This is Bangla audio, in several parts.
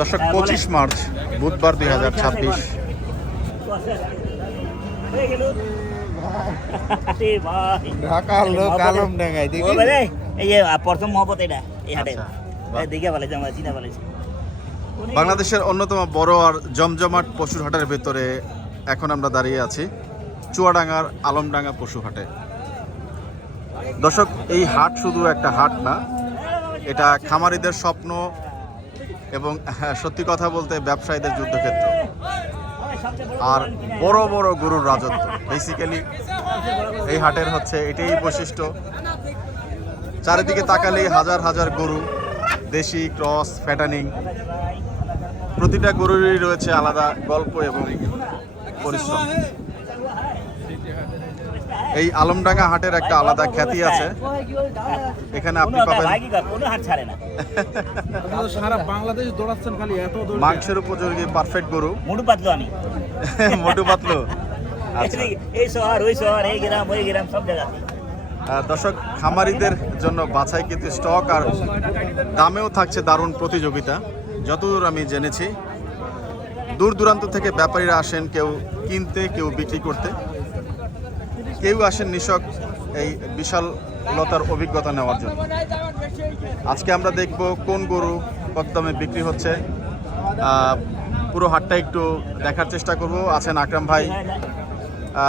দর্শক 25 মার্চ বুধবার 2026। ঢাকার লোক আলমডাঙ্গায় দেখি এই যে প্রথম মহব্বত এটা এই হাটে দেখে বলেছে আমরা চিনা বলেছি। বাংলাদেশের অন্যতম বড় আর জমজমাট পশুর হাটের ভেতরে এখন আমরা দাঁড়িয়ে আছি চুয়াডাঙ্গার আলমডাঙ্গা পশু হাটে। দর্শক, এই হাট শুধু একটা হাট না, এটা খামারিদের স্বপ্ন এবং সত্যি কথা বলতে ব্যবসায়ীদের যুদ্ধক্ষেত্র আর বড় বড় গরুর রাজত্ব। বেসিক্যালি এই হাটের হচ্ছে এটাই বৈশিষ্ট্য। চারিদিকে তাকালেই হাজার হাজার গরু, দেশি, ক্রস, ফ্যাটানিং। প্রতিটা গরুরই রয়েছে আলাদা গল্প এবং পরিশ্রম। এই আলমডাঙ্গা হাটের একটা আলাদা খ্যাতি আছে। এখানে আপনি পাবেন সারা বাংলাদেশ দৌড়াচ্ছেন খালি এত মাংসের উপযোগী পারফেক্ট গরু। মোটু পাতলো আমি মোটু পাতলো। এই শহর ওই শহর, এই গ্রাম ওই গ্রাম, সব জায়গা। দর্শক, খামারিদের জন্য বাছাই কিন্তু স্টক আর দামেও থাকছে দারুণ প্রতিযোগিতা। যতদূর আমি জেনেছি দূর দূরান্ত থেকে ব্যাপারীরা আসেন, কেউ কিনতে, কেউ বিক্রি করতে, কেউ আসেন নিছক এই বিশালতার অভিজ্ঞতা নেওয়ার জন্য। আজকে আমরা দেখব কোন গরু কত দামে বিক্রি হচ্ছে। পুরো হাটটা একটু দেখার চেষ্টা করব। আছেন আকরাম ভাই,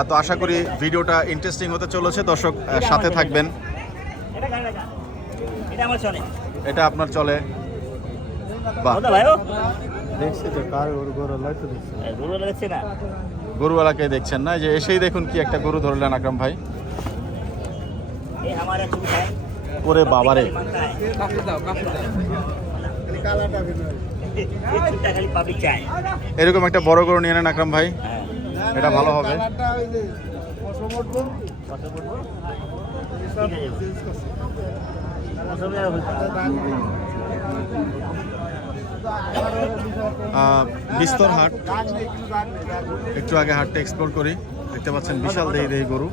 তো আশা করি ভিডিওটা ইন্টারেস্টিং হতে চলেছে। দর্শক সাথে থাকবেন। এটা আপনার চলে। বাহ, গরুওয়ালাকে দেখছেন না? যে এসেই দেখুন কি একটা গরু ধরলেন আকরাম ভাই। ওরে বাবারে, এরকম একটা বড় গরু নিয়ে নেন আকরাম ভাই, এটা ভালো হবে। বিস্তর হাট, একটু আগে হাটটা এক্সপ্লোর করি। দেখতে পাচ্ছেন বিশাল দেহি দেহি গরু।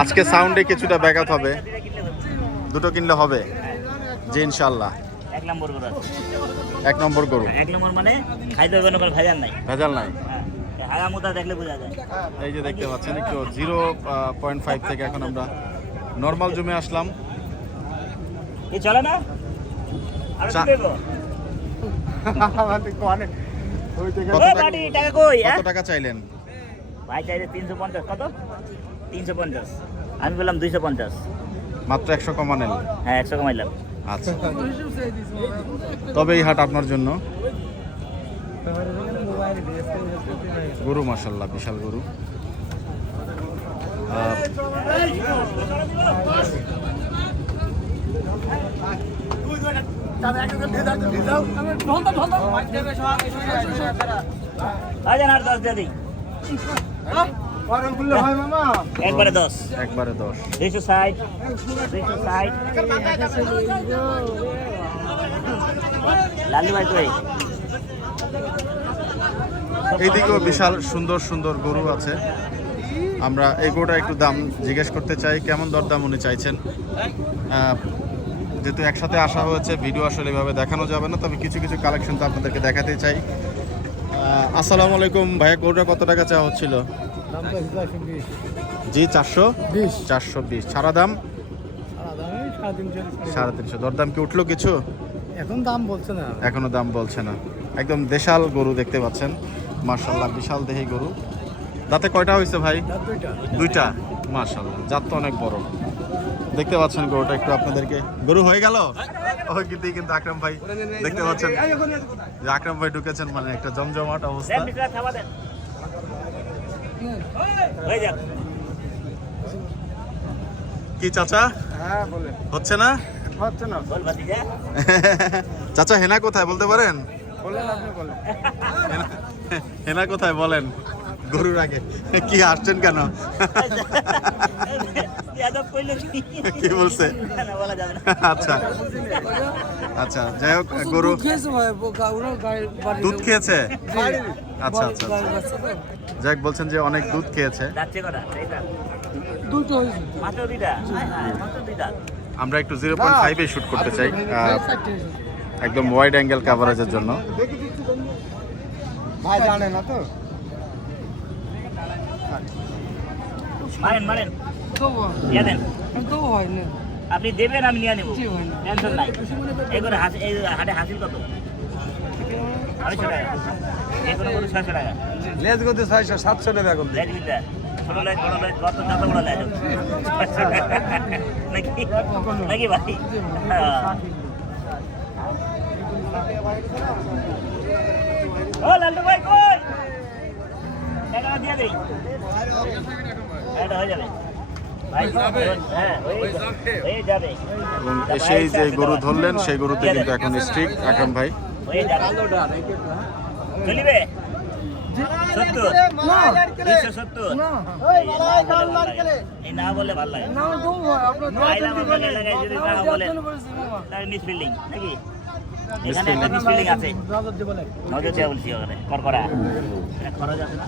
আজকে সাউন্ডে কিছুটা ব্যাঘাত হবে, দুটো কিনলে হবে যে ইনশাল্লাহ। এক নম্বর গরু, এক নম্বর গরু, এক নম্বর মানে খাইতে হবে না, কোনো ভেজাল নাই। ভেজাল নাই। হাগামুতা দেখলে বোঝা যায়। এই যে দেখতে পাচ্ছেন একটু 0.5 থেকে এখন আমরা নর্মাল জমে আসলাম। এই চলে না আর কি দেব? কত টাকা চাইলেন ভাই? চাইলে 350। কত? 350। আমি বললাম 250। মাত্র 100 কমানেন? হ্যাঁ, 100 কমাইলাম। আচ্ছা, তবে এই হাট আপনার জন্য। গরু মাশাআল্লাহ বিশাল গরু। একবারে 10। একবারে 10। 260, 260। লালু ভাই কই? এইদিকেও বিশাল সুন্দর সুন্দর গরু আছে। আমরা এই গরুটা একটু দাম জিজ্ঞেস করতে চাই, কেমন দরদাম উনি চাইছেন। যেহেতু একসাথে আসা হয়েছে, ভিডিও আসলে এভাবে দেখানো যাবে না, তবে কিছু কিছু কালেকশন তো আপনাদেরকে দেখাতে চাই। আসসালামু আলাইকুম ভাইয়া, গরুটা কত টাকা চাওয়া হচ্ছিল? জি 420। 420 ছাড়া দাম 350। দরদাম কি উঠলো কিছু? এখন দাম বলছে না, এখনো দাম বলছে না। একদম দেশাল গরু দেখতে পাচ্ছেন, মাশাআল্লাহ বিশাল দেহি গরু। দাঁতে কয়টা হয়েছে ভাই? দুইটা। মাশাআল্লাহ, জাত তো অনেক বড়। দেখতে পাচ্ছেন গরুটা একটু আপনাদেরকে। গরু হয়ে গেল ওই কিন্তু আকরাম ভাই দেখতে পাচ্ছেন যে আকরাম ভাই ঢুকেছেন, মানে একটা জমজমাট অবস্থা। কি চাচা হচ্ছে না? চাচা হেনা কোথায় বলতে পারেন? হেনা কোথায় বলেন গরুর আগে? কি আসছেন কেন? ইয়াদব কইলো কি কি বলছে? না বলা যাবে না। আচ্ছা আচ্ছা, যাই হোক গরু দুধ খেয়েছে। আচ্ছা আচ্ছা আচ্ছা। যাই হোক, বলছেন যে অনেক দুধ খেয়েছে। যাচ্ছে কটা এইটা দুটো হয়েছে মাত্র দুইটা হায় হায় মাত্র দুইটা আমরা একটু 0.5 শুট করতে চাই, একদম ওয়াইড অ্যাঙ্গেল কাভারেজের জন্য। ভাই জানে না তো মারেন মারেন তো দিয়ে দেন তো হয় না আপনি দেবেন আমি নিয়ে নেব জি হয় না টেনশন নাই এগুলো এই হাটে হাসিল কত 250 টাকা এগুলো কত 600 টাকা লেজ গতে 600 700 নেবে এখন লেজ বিটা ছোট লেজ বড় লেজ কত যত বড় লেজ নাকি নাকি ভাই ও লালটু ভাই কই টাকা দিয়ে দেই এটা হয়ে যাবে ভাই হ্যাঁ হয়ে যাবে এবং এসেই যে গরু ধরলেন সেই গরুতে কিন্তু এখন স্ট্রিক আকরাম ভাই। হয়ে যাবে চলিবে 70 270 এই না বলে ভালো লাগে না তো আপনার আইলাম বলে লাগাই যদি না বলে তাই মিস বিল্ডিং নাকি এখানে একটা মিস বিল্ডিং আছে নজর দেওয়া বলছি ওখানে করকরা এটা খরচ আছে না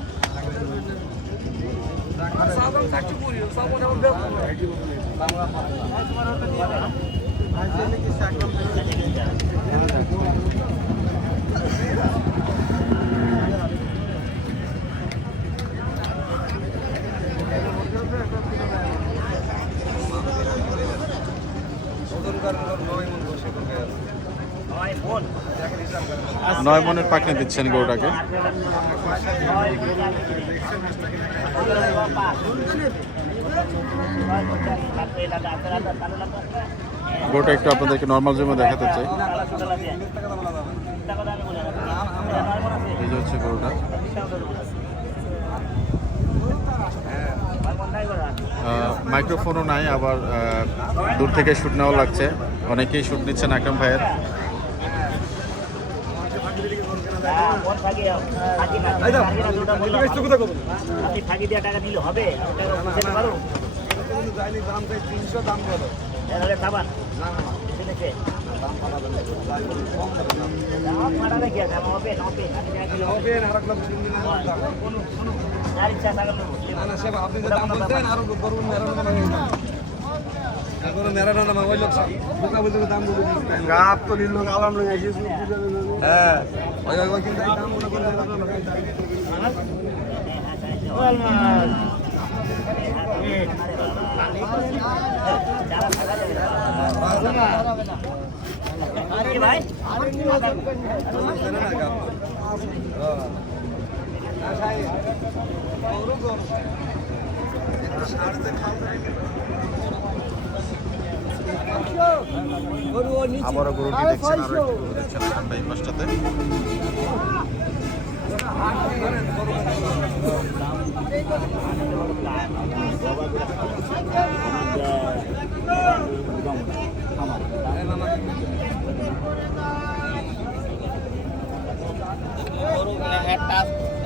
ওই বল 9 মনের পাখনি দিচ্ছেন গরুটাকে। গরুটা একটু আপনাদেরকে নর্মাল জমে দেখাতে চাই। এই যে হচ্ছে গরুটা। মাইক্রোফোনও নাই, আবার দূর থেকে শুট নেওয়া লাগছে। অনেকেই শুট নিচ্ছেন আকরাম ভাইয়ের। আপনি ফাঁকি দেওয়া টাকা দিলে হবে পারো তাহলে খাবার ভাই আবারও গরুটি দেখছেন, আরো একটু গরু দেখছেন আকরাম ভাই পাশটাতে।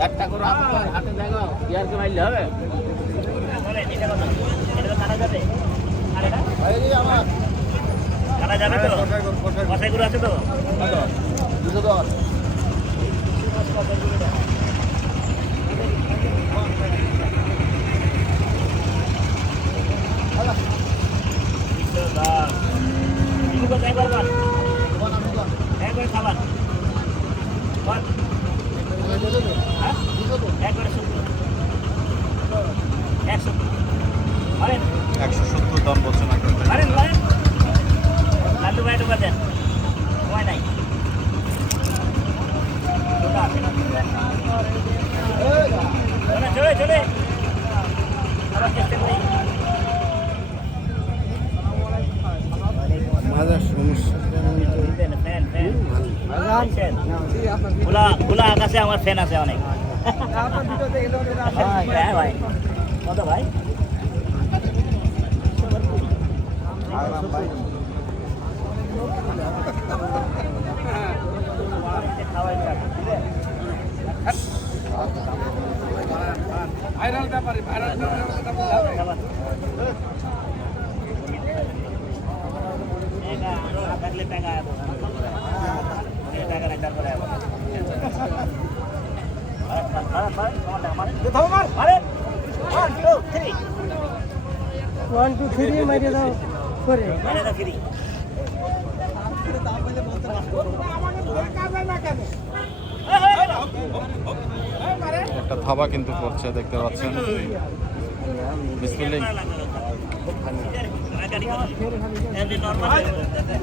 একটা করে হাতে দেখো ইয়ারকে মারলে হবে কাটা যাবে কাটা যাবে তো কষাই গরু আছে তো 210 170 দাম বলছেন আকরাম ভাই। লাড্ডু ভাই ঢোকা দেন সময় নাই চলে চলে আবার চেষ্টা করি খোলা আকাশে আমার ফ্যান আছে অনেক হ্যাঁ ভাই কত ভাই ভাইরাল ব্যাপারে ভাইরাল এটা না থাকলে টাকা টাকা রাখার পরে ওয়ান টু থ্রি মাইরে দাও করে একটা থাবা কিন্তু করছে, দেখতে পাচ্ছেন। বিসমিল্লাহ।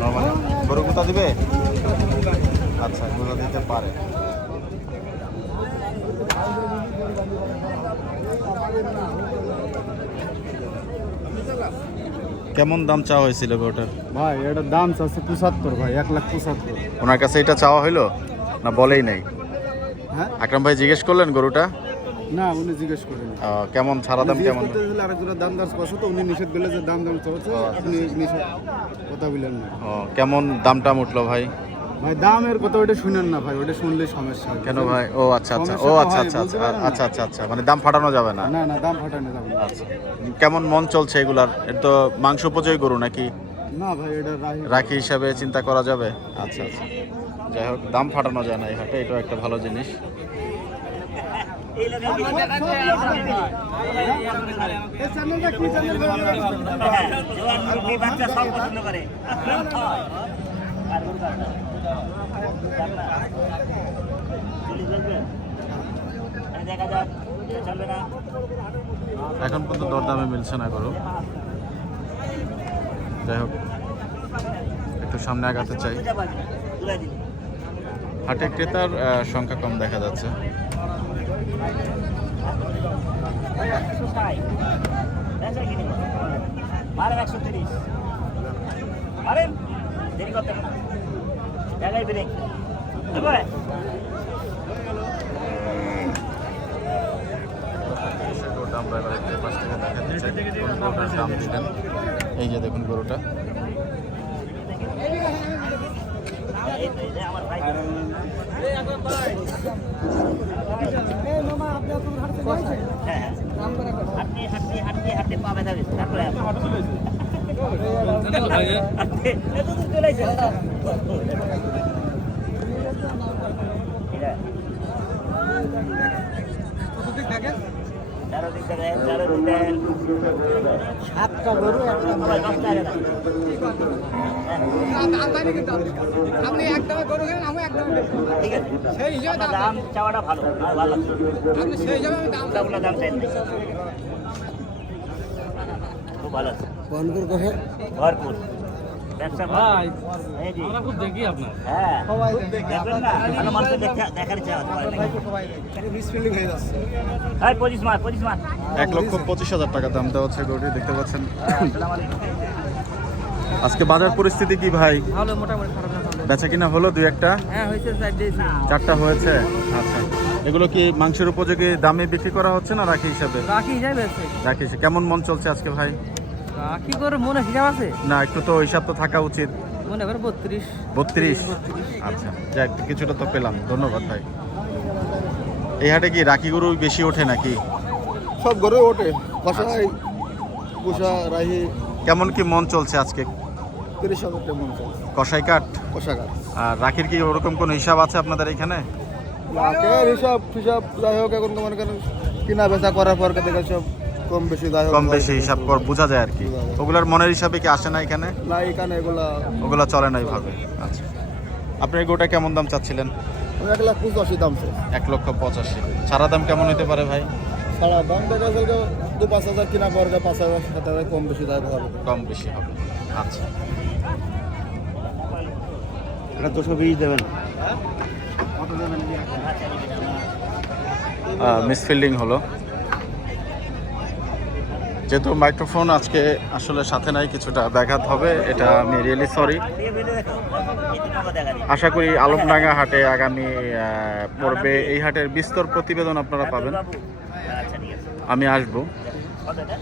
নরমালি গরু গুতা দিবে? আচ্ছা, গুতা দিতে পারে। কেমন দাম চাওয়া হয়েছিল গরুটার? ভাই এটার দাম আছে 75 ভাই, 1,75,000। ওনার কাছে এটা চাওয়া হইলো না বলেই নাই? হ্যাঁ আকরাম ভাই জিজ্ঞেস করলেন গরুটা? না, উনি জিজ্ঞেস করেন। কেমন ছাড়া দাম কেমন? আরেকজনের দাম দাস করছে তো উনি নিষেধ করলে যে দাম চলছে, উনি নিষেধ কথা বলেন না। কেমন দামটা উঠলো ভাই? ভাই দামের কথা ওটা শুনেন না ভাই, ওটা শুনলে সমস্যা। কেন ভাই? ও আচ্ছা আচ্ছা, ও আচ্ছা আচ্ছা আচ্ছা আচ্ছা আচ্ছা আচ্ছা, মানে দাম ফাটানো যাবে না? না না, দাম ফাটানো যাবে না। আচ্ছা, কেমন মন চলছে এগুলার? এটা তো মাংস উপযোগী গরু নাকি? না ভাই, এটা রাখি হিসাবে চিন্তা করা যাবে? আচ্ছা আচ্ছা, যাই হোক, দাম ফাটানো যায় না এই হাটে, এটাও একটা ভালো জিনিস। এখন পর্যন্ত দরদামে মিলছে না গরু। যাই হোক, একটু সামনে আগাতে চাই। হাটে ক্রেতার সংখ্যা কম দেখা যাচ্ছে। এই যে দেখুন গরুটা, সাতটা গরু আপনি একদম গরু গেলেন, আমি একদম ঠিক আছে, সেই হিসাবে দাম চাওয়াটা ভালো, ভালো লাগছে। আপনি সেই হিসাবে আমি দাম দাম চাই খুব ভালো আছে, ফোন করে ভরপুর ব্যবসা ভাই। আমরা খুব দেখি আপনার, হ্যাঁ দেখবেন না, ভালো মানুষের দেখার ইচ্ছা হয়। মিসফিল্ডিং হয়ে যাচ্ছে। ভাই 25 মাস 1,25,000 টাকা দাম দেওয়া হচ্ছে গরুটি, দেখতে পাচ্ছেন। আজকে বাজার পরিস্থিতি কি ভাই? ভালো, মোটামুটি খারাপ না, ভালো। বেচা কিনা হলো 2-1টা? হ্যাঁ হয়েছে, 4টা হয়েছে। আচ্ছা, এগুলো কি মাংসের উপযোগী দামে বিক্রি করা হচ্ছে না রাখি হিসাবে? রাখি হিসাবে আছে। রাখি হিসাবে। কেমন মন চলছে আজকে ভাই? রাখি করে মনে হিসাব আছে না, একটু তো হিসাব তো থাকা উচিত। মনে করে 32। 32? আচ্ছা, যাক, কিছুটা তো পেলাম, ধন্যবাদ ভাই। এই হাটে কি রাখি গরু বেশি ওঠে নাকি? সব গরু ওঠে, কষাই কুষা রাহি। কেমন কি মন চলছে আজকে? 30,000 টাকা মন চলছে কষাই কাঠ? কষাগার। আর রাখির কি ওরকম কোনো হিসাব আছে আপনাদের এখানে? লাখের হিসাব ফিসাব যাই হোক, এখন তো মনে করেন কিনা বেচা করার পর থেকে সব কম বেশি যাই হোক, কম বেশি হিসাব কর বোঝা যায় আর কি। ওগুলার মনের হিসাবে কি আসে না এখানে? না, এখানে ওগুলা চলে না এইভাবে। আচ্ছা, আপনি এই গোটা কেমন দাম চাচ্ছিলেন? 1,85,000 দাম চাই। 1,85,000। ছাড়া দাম কেমন হতে পারে ভাই? সারা দাম দেখা গেল 2-5,000 কিনা পর 5,000-7,000 কম বেশি যাই হবে। কম বেশি হবে। আচ্ছা, এটা 220 দেবেন। মিসফিল্ডিং হলো, যেহেতু মাইক্রোফোন আজকে আসলে সাথে নাই, কিছুটা ব্যাঘাত হবে, এটা আমি রিয়েলি সরি। আশা করি আলমডাঙ্গা হাটে আগামী পর্বে এই হাটের বিস্তর প্রতিবেদন আপনারা পাবেন। আমি আসবো। হবে না।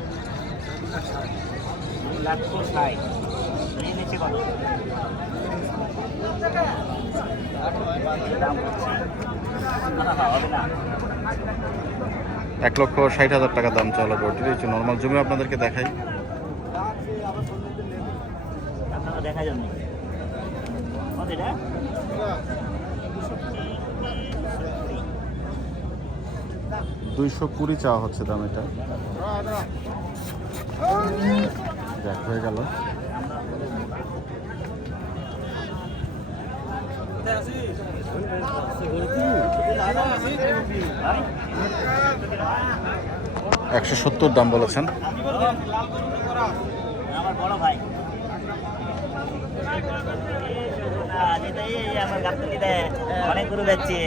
1,60,000 টাকা দাম চলো গরুটির। নর্মাল জমি আপনাদেরকে দেখাই। আপনারা দেখা যাবে কত এটা 220 চাওয়া হচ্ছে দাম এটা। দেখ হয়ে গেল। ভাই 170 দাম বলেছেন। আমার বড় ভাই আমার গাবতলি দেয় অনেক গরু যাচ্ছে।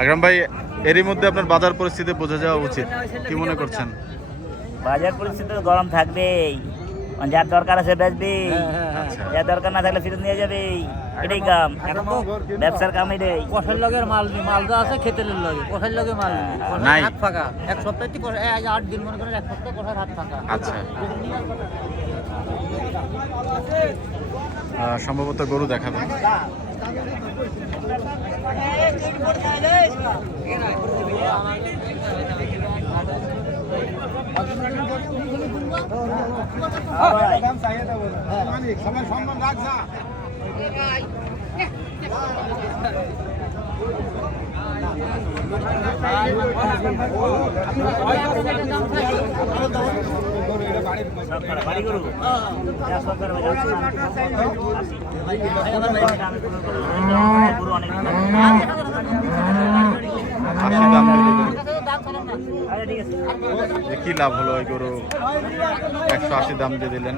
আকরাম ভাই, এরই মধ্যে আপনার বাজার পরিস্থিতি বোঝা যাওয়া উচিত, কি মনে করছেন? বাজার পরিস্থিতি তো গরম থাকবেই, যার দরকার আছে বেচবি, যার দরকার না থাকলে ফিরত নিয়ে যাবে, এটাই কাম। এখন তো ব্যবসার কাম এটাই। কষার লগে মাল যা আছে খেতের লগে কষার লগে মাল নাই। হাত ফাঁকা এক সপ্তাহ 8 দিন মনে করেন, এক সপ্তাহ কষার হাত ফাঁকা। আচ্ছা, সম্ভবত গরু দেখাবেন। বাড়ি গরু গরু অনেক 80 দাম দিয়ে দিলেন। আচ্ছা ঠিক আছে। যে কি লাভ হলো, ওই গরু 180 দাম দিয়ে দিলেন,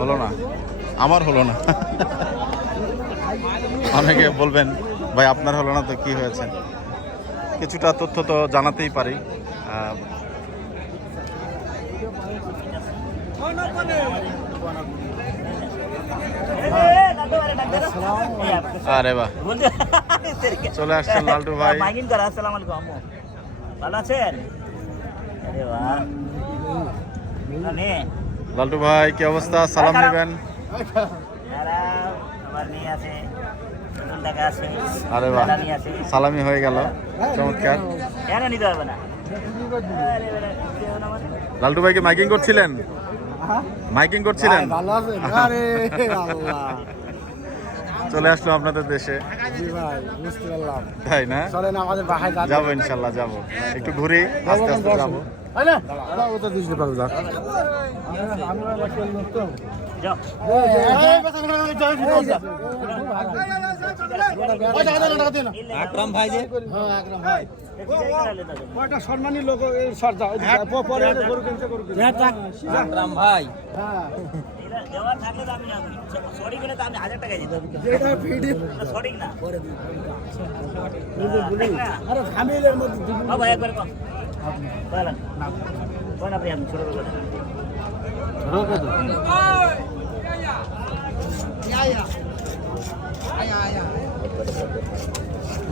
হলো না? আমার হলো না। অনেকে বলবেন ভাই আপনার হলো না তো কি হয়েছে, কিছুটা তথ্য তো জানাতেই পারি। আরে বাহ, চলে আসছেন লালটু ভাই। মাইকিং করা। আসসালামু আলাইকুম আম্মু, ভালো আছেন? আরে বাহ, লালটু ভাই কি অবস্থা, সালাম নেবেন? আমার মেয়ে আছে, টাকা আছে। আরে বাহ, দাদা নিয়ে আছে। সালামি হয়ে গেল, চমৎকার। কেন নিতে পারবে না? আরে বেটা, কেউ না মানে? লালটু ভাই কি মাইকিং করছিলেন? মাইকিং করছিলেন? ভালো আছেন? আরে আল্লাহ, চলে আসলো আপনাদের দেশে, জি ভাই, বুঝতে পারলাম। তাই না? চলেন আমাদের বাসায় যাবো ইনশাল্লাহ, যাবো, একটু ঘুরি, আস্তে আস্তে যাবো। ওটা দিতে পারবো যা। যাও। আকরাম ভাই যে কয়টা সম্মানী লোক পরে গরু কিনছে গরু কিনছে। আকরাম ভাই দেওয়ার থাকলে তো আমি না করি। সঠিক হলে তো আমি 1000 টাকা দিতাম। যেটা ভিডিও সঠিক না। আরে ফ্যামিলির মধ্যে দিবি। ও ভাই একবার কম। বলেন। কোন আপনি আমি ছোট করে।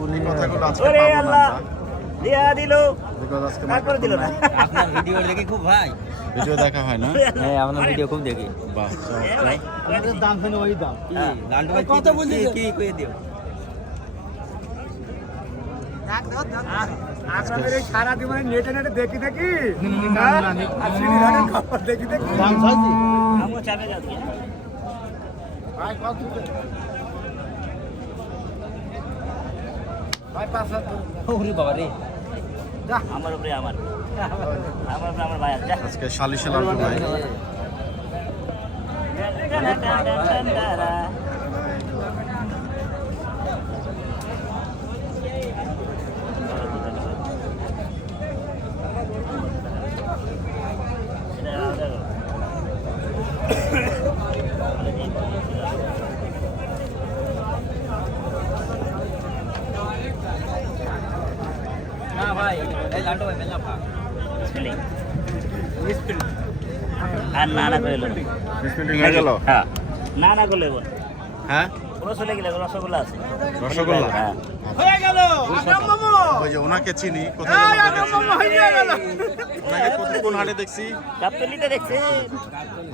উনি কথাগুলো আজকে ওরে পাবো না আল্লাহ, আমরা, দিয়া দিল, because আজকে তারপরে দিল না। আপনার ভিডিও দেখি খুব ভাই। ভিডিও দেখা হয় না। হ্যাঁ, আপনার ভিডিও খুব দেখি। বাহ, চমৎকার। ভাই, দাম ফেলে ওই দাম। কি লালটু ভাই কত বলছিস? কি কইয়ে দিও? আপনাদের এই সারা জীবনে নেটে নেটে দেখি দেখি আর সিঁড়ি ধারের খবর দেখি দেখি দাম চাইছি। আমও চাবে যাও দিয়ে। ভাই কত ভাই 5,000 ওরে বাবা রে, আমার উপরে আমার উপরে আমার ভাই আছে। আজকে সালিশে লালটু ভাই। না ভাই এই লালটু ভাই মেলা ভাগ। আর না না করে এলো। মিসমিল্ডিং হয়ে গেল। হ্যাঁ, না না করলে বল। হ্যাঁ, পুরো চলে গেলে রসগোল্লা আছে। রসগোল্লা। হ্যাঁ। ওই যে ওনাকে চিনি, কোথায় যেন দেখেছি। ওনাকে কোন হাটে দেখছি। গাবতলিতে দেখছে।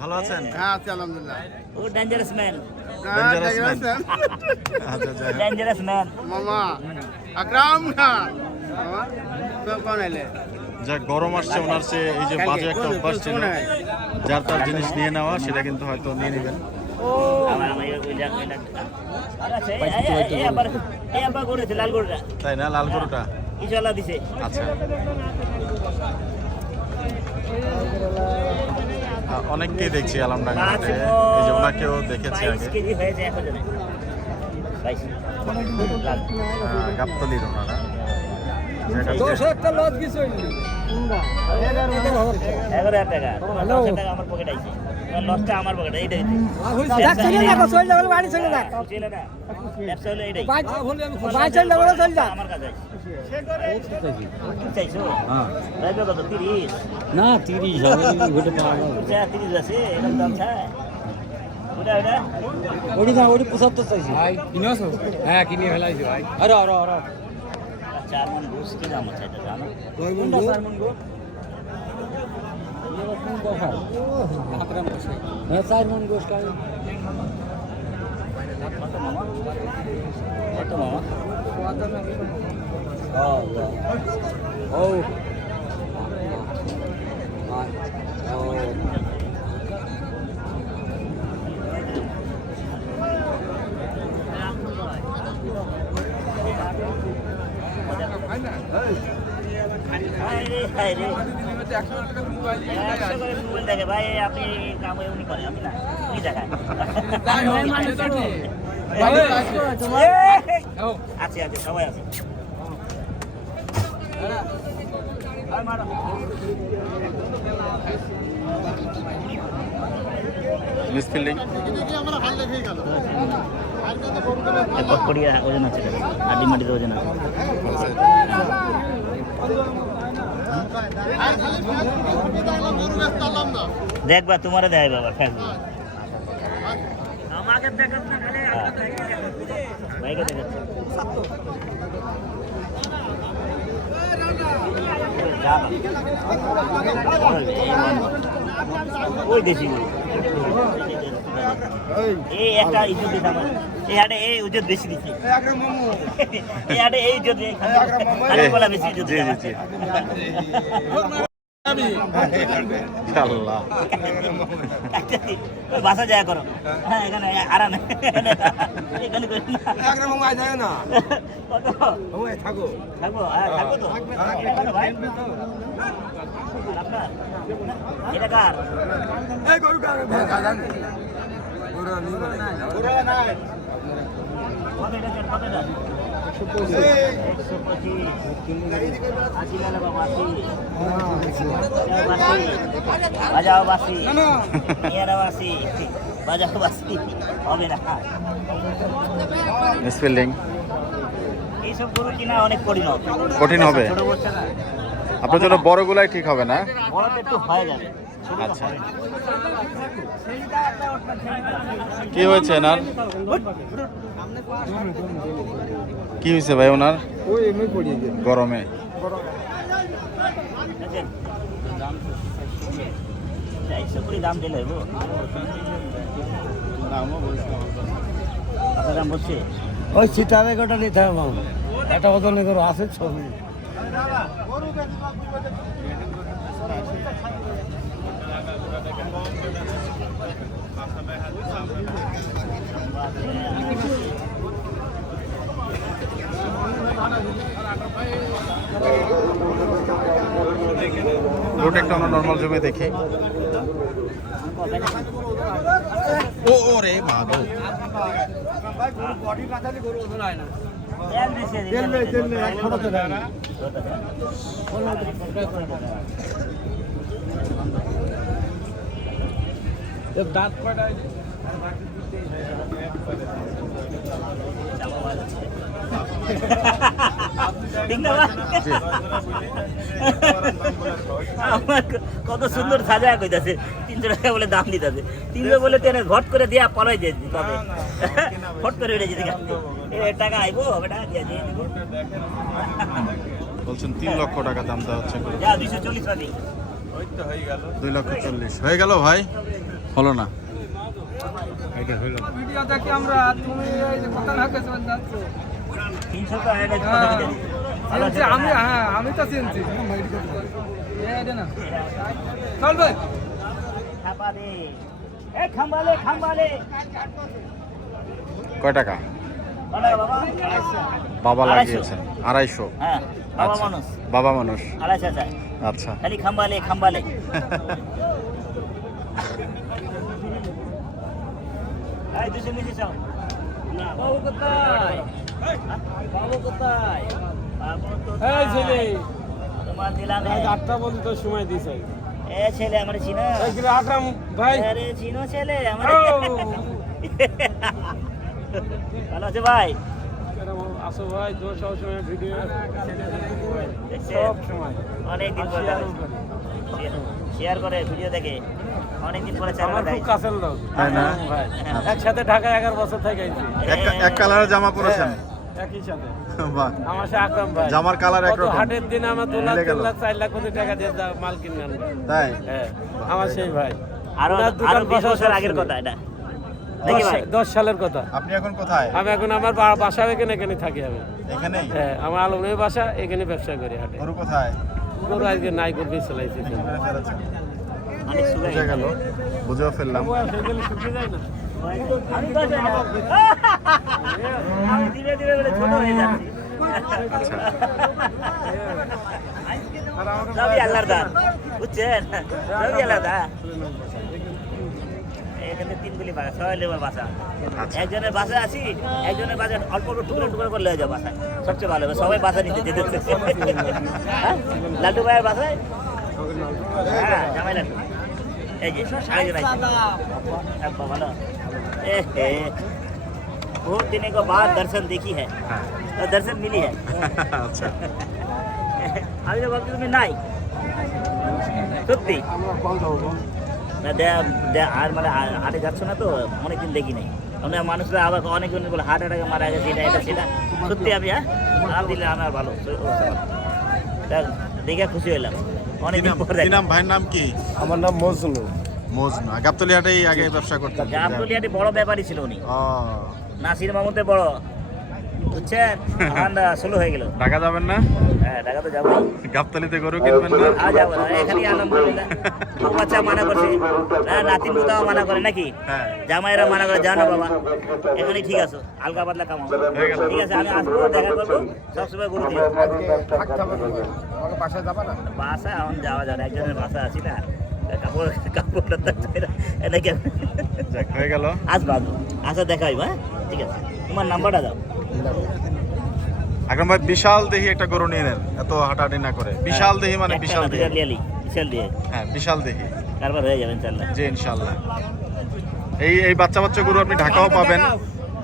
ভালো আছেন? হ্যাঁ আছি আলহামদুলিল্লাহ। ও ডেঞ্জারাস ম্যান, Dangerous man। আচ্ছা, যাই হোক। Dangerous man. মামা আকরাম খান মামা তো কোন আইলে যা গরম আসছে ওনার সে এই যে বাজে একটা অভ্যাস ছিল যার তার জিনিস নিয়ে নেওয়া সেটা কিন্তু হয়তো নিয়ে নেবেন। তাই না, লাল গরুটা দিছে। আচ্ছা, অনেককেই দেখছি আলমডাঙ্গা হাটে, এই যে ওনাকেও দেখেছি আগে। গাবতলির ওনারা একটা লজ কিছু 11,000 টাকা। তোমার 10,000 টাকা আমার পকেটে আইছে। তোমার লসটা আমার পকেটে, এইটাই দিতে। বাড়ি চলে যাক বুঝলে না? ব্যবসা হলো এইটাই। বাড়ি চলে যাবো চলে যাক আমার কাছে কি চাইছো? রাইবে কত? 30? না 30 হবে ঘটে পাওয়া যাবে। 30 আছে, এরকম দাম চায়? ওটা ওডি না ওডি 75 চাইছি ভাই কিনেছো? হ্যাঁ কিনে ফেলাইছি ভাই। আরে আরে আরে 4 মণ ঘুষ কি দাম আছে এটা জানো? কয় মণ কোনটা গো? 4 মণ গো? কোন কথা হ্যাঁ 4 মন গোশ খাই কত মামা? কত মামা? ও হায় রে। 100 করে মোবাইল দেখে ভাই, আপনি কাম উনি করে, আমি না, উনি দেখায়। আছে আছে, সবাই আছে। মিস ফিল্ডিং কড়িয়া ওজন আছে, আড্ডি মাটিতে ওজন আছে। দেখবা তোমারে দেয় বাবা, আমাকে দেখাস না, খালি ভাইকে দেখাচ্ছে। ওই দেশি এই একটা ইজ্জত দিতে আমার, এই হাটে এই ইজ্জত বেশি দিচ্ছে, এই হাটে এই ইজ্জত বলা বেশি ইজ্জত। আল্লাহ বাসা যায় করো, হ্যাঁ এখানে আরাম, এখানে থাকবো, থাকবো তো ভাই। আপনার এটা কার? বাজাও বাসি, মেয়েরা বাসি, বাজাও বাসি, হবে না। মিস ফিল্ডিং এইসব গরু কিনা অনেক কঠিন হবে। ছোট বলছে না, আপনার জন্য বড়গুলাই ঠিক হবে না? বড়টা একটু হয়ে যাবে। আচ্ছা, কি হয়েছে এনার? কি হয়েছে ভাই ওনার? ওই এমনি পড়িয়ে গেছে গরমে। দাম দিলে দাম বলছে ওই সিটারে গোটা নিতে হবে মামু একটা ওজন করে আছে ছবি রোড একটা আমরা নর্মাল জমে দেখি। ও ও রে মা গো, দাঁত কয়টা? কত সুন্দর সাজা কইতাছে, 300 টাকা বলে দাম দিতেছে, 300 বলে তেনে ঘট করে দিয়া পলাই দিয়ে তবে ফট করে উঠে যেতে টাকা আইবো বেটা দিয়ে দিয়ে দিব। বলছেন 3 লক্ষ টাকা দাম দেওয়া হচ্ছে। যা 240 টাকা 2,40,000 হয়ে গেল ভাই, হলো না। ভিডিও দেখি আমরা, তুমি এই যে কথা না কেছ যাচ্ছ 300 টাকা আমি তো চিনছি ছাপা দে এ খাম্বালে খাম্বালে কয় টাকা বলো বাবা বাবা 250 লাগিয়েছেন 250 হ্যাঁ বাবা আচ্ছা। মানুষ বাবা মানুষ 250 আচ্ছা খালি খাম্বালে খাম্বালে এই দুশো নিচে চাও না বাবু কোথায় বাবু কোথায় বাবু তো এই ছেলে তোমার দিলাম রাত 8টা পর্যন্ত সময় দিছে এ ছেলে আমার চিনো এই যে আকরাম ভাই আরে চিনো ছেলে আমার ও, ভালো আছে ভাই এরকম আসো ভাই তো সব সময় ভিডিও দেখছেন? সব সময় অনেকদিন পরে শেয়ার করে ভিডিও দেখে অনেকদিন পরে আমার চ্যানেল খুব কাছের লোক তাই না? ভাই একসাথে ঢাকায় 11 বছর থেকে আইছি এক কালারের জামা পরেছেন একই সাথে বাহ আমার সে আকরাম ভাই জামার কালার কত একরকম হাটের দিন আমার 2 লাখ মিলে গেল। 3 লাখ 4 লাখ কোটি টাকা দিয়ে মাল কিনে আনবে তাই হ্যাঁ আমার সেই ভাই আরো ওনার দোকান আরো 20 বসা বছর সব আগের শুনে। কথা এটা দেখি ভাই 10 সালের কথা আপনি এখন কোথায় আমি এখন আমার বাসা এখানে থাকি আমি এখানেই হ্যাঁ আমার আলমের বাসা এখানে ব্যবসা করি হাটে গরু কোথায় গরু আজকে নাই করবি চালাইছি এখানে ফেলেছেন। অনেক সুগার বুঝে গেল বুঝেও ফেললাম শুকিয়ে যায় না আমি তো জানি না। আমি ধীরে ধীরে করে ছোট হয়ে যাচ্ছি আচ্ছা সবই আল্লাহর দান বুঝছেন সবই আল্লাহর দান এখানে তিনগুলি বাসা ছয় লেবার বাসা আচ্ছা। একজনের বাসা আছি একজনের বাসা অল্প অল্প টুকরো টুকরো করে লয়ে যাও বাসায় সবচেয়ে ভালো হবে সবাই বাসা নিতে যেতে হ্যাঁ? লাড্ডু ভাইয়ের বাসায় হ্যাঁ জামাই লাড্ডু এই যে আরেকজন আছে अब्बा वाला ए बहुत दिनों के बाद दर्शन देखी है হ্যাঁ और दर्शन मिली है আচ্ছা আমি তো ভাবছি তুমি নাই সত্যি আর মানে হাটে যাচ্ছ না তো অনেকদিন দেখি নাই আমরা মানুষরা আবার অনেকজন বলে হার্ট অ্যাটাকে মারা গেছে এটা এটা সেটা সত্যি আমি হ্যাঁ আলহামদুলিল্লাহ আমার ভালো তা দেখে খুশি হলাম অনেকদিন পর কি নাম ভাইয়ের নাম কি আমার নাম মজনু মজনু গাবতলি হাটেই আগে ব্যবসা করতেন গাবতলিয়াটি বড় ব্যাপারী ছিল উনি ও নাসির মামুদের বড় বুঝছেন ঠান্ডা শুরু হয়ে গেল ঢাকা যাবেন না হ্যাঁ ঢাকা তো যাবোই গাবতলিতে গরু কিনবেন না আর যাবো না এখানে আলহামদুলিল্লাহ খুব বাচ্চা মানা করছে নাতিন কোথাও মানা করে নাকি হ্যাঁ জামাইরা মানা করে জানো বাবা এখানে ঠিক আছে হালকা পাতলা কামাও হয়ে গেল। ঠিক আছে আমি আসবো দেখা করবো সবসময় গরু দিয়ে আমাকে বাসায় যাবা না বাসা এখন যাওয়া যাবে একজনের বাসা আছি না কাপড় কাপড় এনেকে যাক হয়ে গেল আসবো আসবো আচ্ছা দেখা হইব হ্যাঁ ঠিক আছে তোমার নাম্বারটা দাও আকরাম ভাই বিশাল দেহি একটা গরু নিয়ে নেন এত হাঁটাহাঁটি না করে বিশাল দেহি মানে একটা বিশাল না, দেহি দুইটা লিয়ালি বিশাল দিয়ে হ্যাঁ বিশাল দেহি কারবার হয়ে যাবেন ইনশাল্লাহ জি ইনশাল্লাহ এই বাচ্চা বাচ্চা গরু আপনি ঢাকাও পাবেন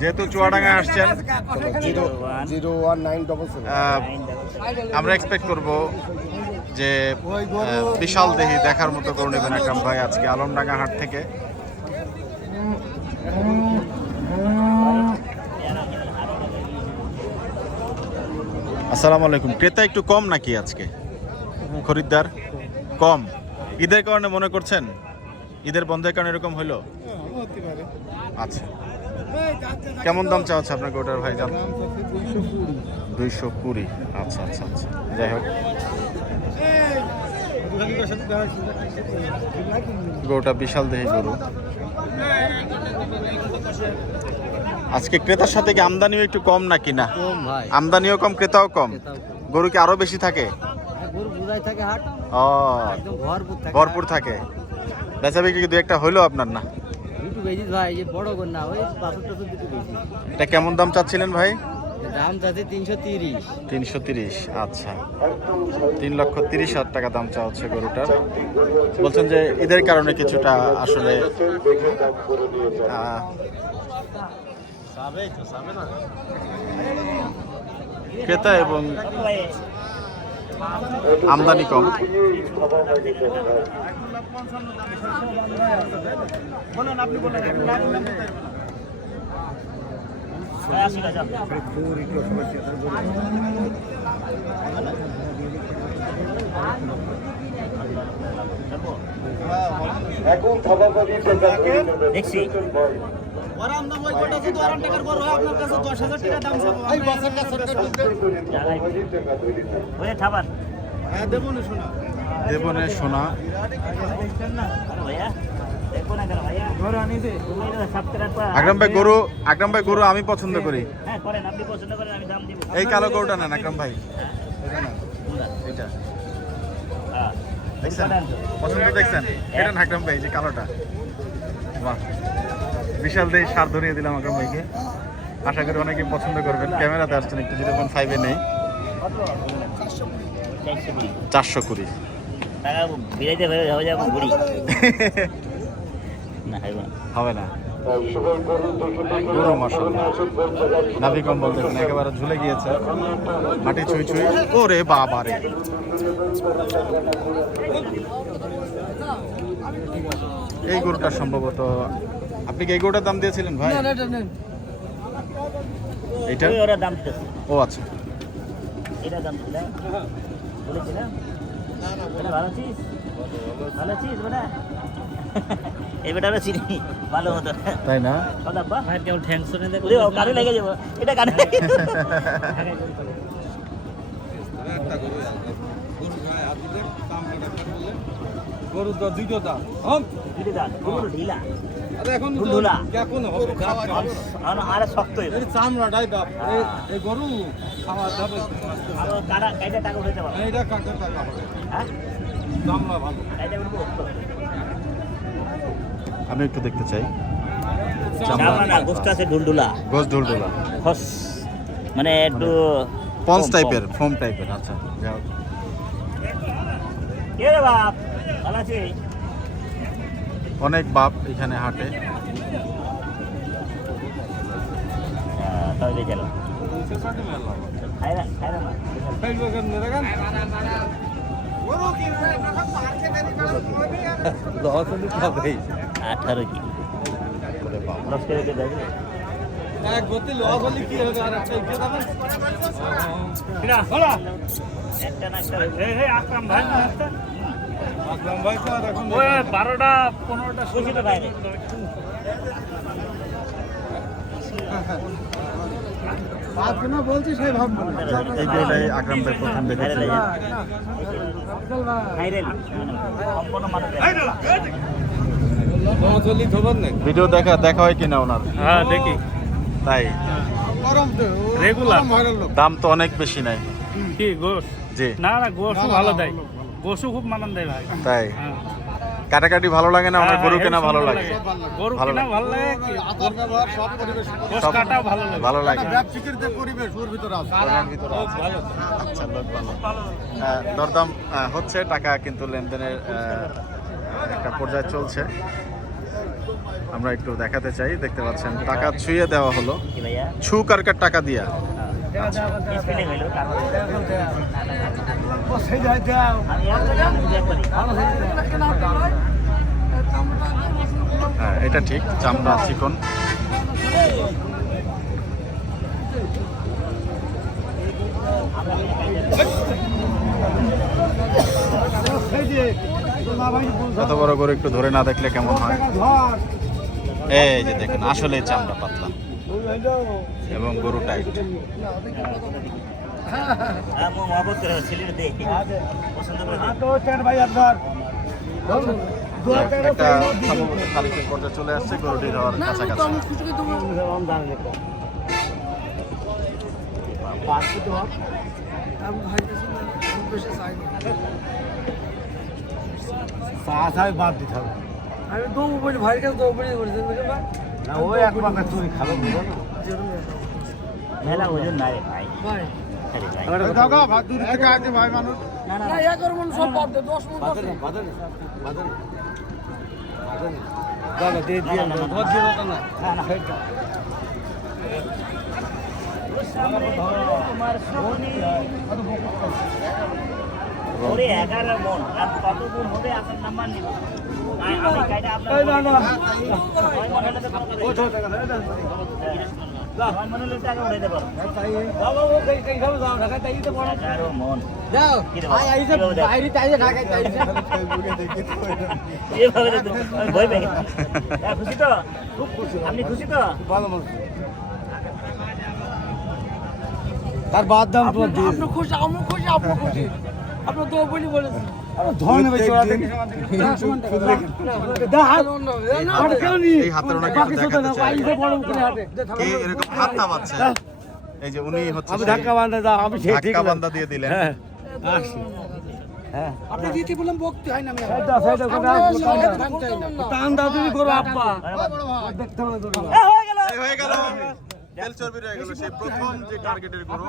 যেহেতু চুয়াডাঙ্গায় আসছেন 01977 আমরা এক্সপেক্ট করব যে বিশাল দেহি দেখার মতো গরু নেবেন আকরাম ভাই আজকে আলমডাঙ্গা হাট থেকে আসসালামু আলাইকুম ক্রেতা একটু কম নাকি আজকে খরিদ্দার কম ঈদের কারণে মনে করছেন ঈদের বন্ধের কারণে এরকম হলো আচ্ছা কেমন দাম চাওয়াচ্ছে আপনার গোটার ভাই জান 220 আচ্ছা আচ্ছা আচ্ছা যাই হোক গরুটা বিশাল দেহি গরু আজকে ক্রেতার সাথে কি আমদানিও একটু কম নাকি না কম ভাই আমদানিও কম ক্রেতাও কম গরু কি আরো বেশি থাকে গরু বুঝাই থাকে হাট ও একদম ভরপুর থাকে ভরপুর থাকে বেচা বিক্রি কি দু একটা হইলো আপনার না একটু বেশি ভাই এই যে বড় গর না ওই 75 একটু বেশি এটা কেমন দাম চাচ্ছিলেন ভাই দাম যাচ্ছে 330 330 আচ্ছা 3,30,000 টাকা দাম চাওয়া হচ্ছে গরুটার বলছেন যে ঈদের কারণে কিছুটা আসলে ক্রেতা এবং আমদানি কম এখন সভাপতি দেখছি জায়গায় বলে খাবার দেবনের সোনা। ভাইয়া দেখো না কেন ভাইয়া তুমি এটা সাবস্ক্রাইব করা আকরাম ভাই গরু আমি পছন্দ করি। হ্যাঁ করেন, আপনি পছন্দ করেন, আমি দাম দিব। এই কালো গরুটা নেন আকরাম ভাই। এটা হ্যাঁ দেখছেন, পছন্দ দেখছেন? এটা না আকরাম ভাই, যে কালোটা। বাহ, বিশাল দেই সার ধরিয়ে দিলাম আকরাম ভাইকে। আশা করি অনেকে পছন্দ করবেন। ক্যামেরাতে আসছেন একটু, 0.5 নেই। 420 টাকা বিরাইতে হয়ে যাবো বুড়ি না হবে না। গরু মাশাআল্লাহ, নাভি কম্বল দেখুন একেবারে ঝুলে গিয়েছে, মাটি ছুঁই ছুঁই। ওরে বাবা রে, এই গরুটা সম্ভবত আপনি কি এই গরুটার দাম দিয়েছিলেন ভাই? এইটা ওরা দাম দিতেছে, ও আচ্ছা, এটা দাম দিলাম বলেছিলাম। এটা ভালো আছিস? ভালো আছিস বেটা? এই বেটা আমরা চিনি ভালো মতো, তাই না? ভাই কেমন ঠ্যাং শুনে দেখো, কানে লেগে যাবো, এটা কানে লেগে গরুর তো দুটো দাম ঢিলা এখন ঢুলা কেমন হবে আরে শক্ত চামড়াটাই দাম এই গরু খাওয়া যাবে আরো কাটা কাইটা টাকা উঠাতে পারো। এইটা কাকের টাকা হবে হ্যাঁ চামড়া ভালো কাইটা উঠবো আমি একটু দেখতে চাই। চামড়া না, গোস্ত আছে ঢুলঢুলা, গোস ঢোলঢোলা, খস মানে একটু পন্স কম, টাইপের, কম। ফোম টাইপের। আচ্ছা, যাই হোক। কে রে বাপ, ভালো আছিস? অনেক বাপ এখানে হাটে। তবে গেল খাইরা খাইরা না হবে 18 কি লস করে কে দেবে এক গতি লস হলে কি হবে আর একটা ইকে দাম কিরা বলা একটা না একটা এই আকরাম ভাই না আকরাম ভাই তো আর এখন ওই 12টা 15টা সুচিটা বাইরে বাপ কেন বলছিস সেই ভাব এই গরুটাই আকরাম ভাই প্রথম দেখেছে। খাইরে সম্পূর্ণ মানুষ লস হলে খবর নেই ভিডিও দেখা হয় কিনা ওনার? হ্যাঁ দেখি তাই গরম তো রেগুলার ভাইরাল লোক দাম তো অনেক বেশি নাই। কি গোস জি, না না গোসও ভালো দেয়, গোসও খুব মানান দেয় ভাই। তাই হ্যাঁ। কাটাকাটি ভালো লাগে না? ওনার গরু হ্যাঁ, কেনা হেবি ভালো সুন্দর লাগে? গরু ভালো কেনা লাগে। ভালো লাগে কি আচার ব্যবহার সব পরিবেশ গোস সব কাটাও ভালো লাগে। ভালো লাগে। ব্যবসায়ীর যে পরিবেশ ওর ভিতরে আছে ওনার ভিতরে আছে। আচ্ছা, লোক ভালো। দরদাম হচ্ছে, টাকা কিন্তু লেনদেনের একটা পর্যায়ে চলছে। আমরা একটু দেখাতে চাই, দেখতে পাচ্ছেন টাকা ছুঁয়ে দেওয়া হলো। কি ভাইয়া ছু কারকার টাকা দিয়া। স্পেলিং হইলো তারপর ও সেই যায় দাও আমি একবারই হ্যাঁ, এটা ঠিক, চামড়া চিকন। এত বড় করে একটু ধরে না দেখলে কেমন হয়? এই যে দেখুন, আসলে চামড়া পাতলা এবং গরু টাইট। আমি মহব্বত করে ছেলের দেখি পছন্দ করে দেখি। তো চার ভাই আপনার একটা সম্ভবত খালিকের পর্যায়ে চলে আসছে, গরুটির হওয়ার কাছাকাছি। আশায় বাদ দিতে হবে আমি তো বলি ভাইয়ের কাছে তো বলি না ওই এক পাকা চুরি খাবে বুঝো না মেলা ওজন নাই রে ভাই ভাই আরে ভাই দাদা ভাত দূর থেকে আছে ভাই মানুষ না না না 11 মন সব বাদ দে 10 মন দাদা দিয়ে দিয়ে ধর দিয়ে দাও না তোমার সোনি ওরে 11 মন আর কত দূর হবে আপনার নাম্বার নিব আমি কাইটা আপনার না না ওই মনে হলে তো কোনো কথা মনে হলে টাকা উঠাইতে পারো বাবা ও কই কই যাও যাও ঢাকা তাই তো বড় 11 মন যাও কি রে আই আই সব বাইরে তাই ঢাকা তাই এভাবে তো ভয় পেয়ে গেছি। খুশি তো? খুব খুশি। আপনি খুশি তো? ভালো মানুষ তার বাদ দাম তো আপনি খুশি আমি খুশি আপনি খুশি আপনি তো বলি বলেছেন ধরে নেবে চোরা দেখে এই হাতের ওনাকে একটু দেখাতে চাই কে এরকম হাত নামাচ্ছে। এই যে উনি হচ্ছে আমি সেই ধাক্কা বান্ধা দাও, আমি সেই ঠিক ধাক্কা বান্ধা দিয়ে দিলেন। হ্যাঁ আসি হ্যাঁ আপনি দিতে বললাম বকতে হয় না টান দাও তুমি করো আব্বা দেখতে হবে তোর এই হয়ে গেল তেল চর্বি রয়ে গেল সেই প্রথম যে টার্গেটের গরু।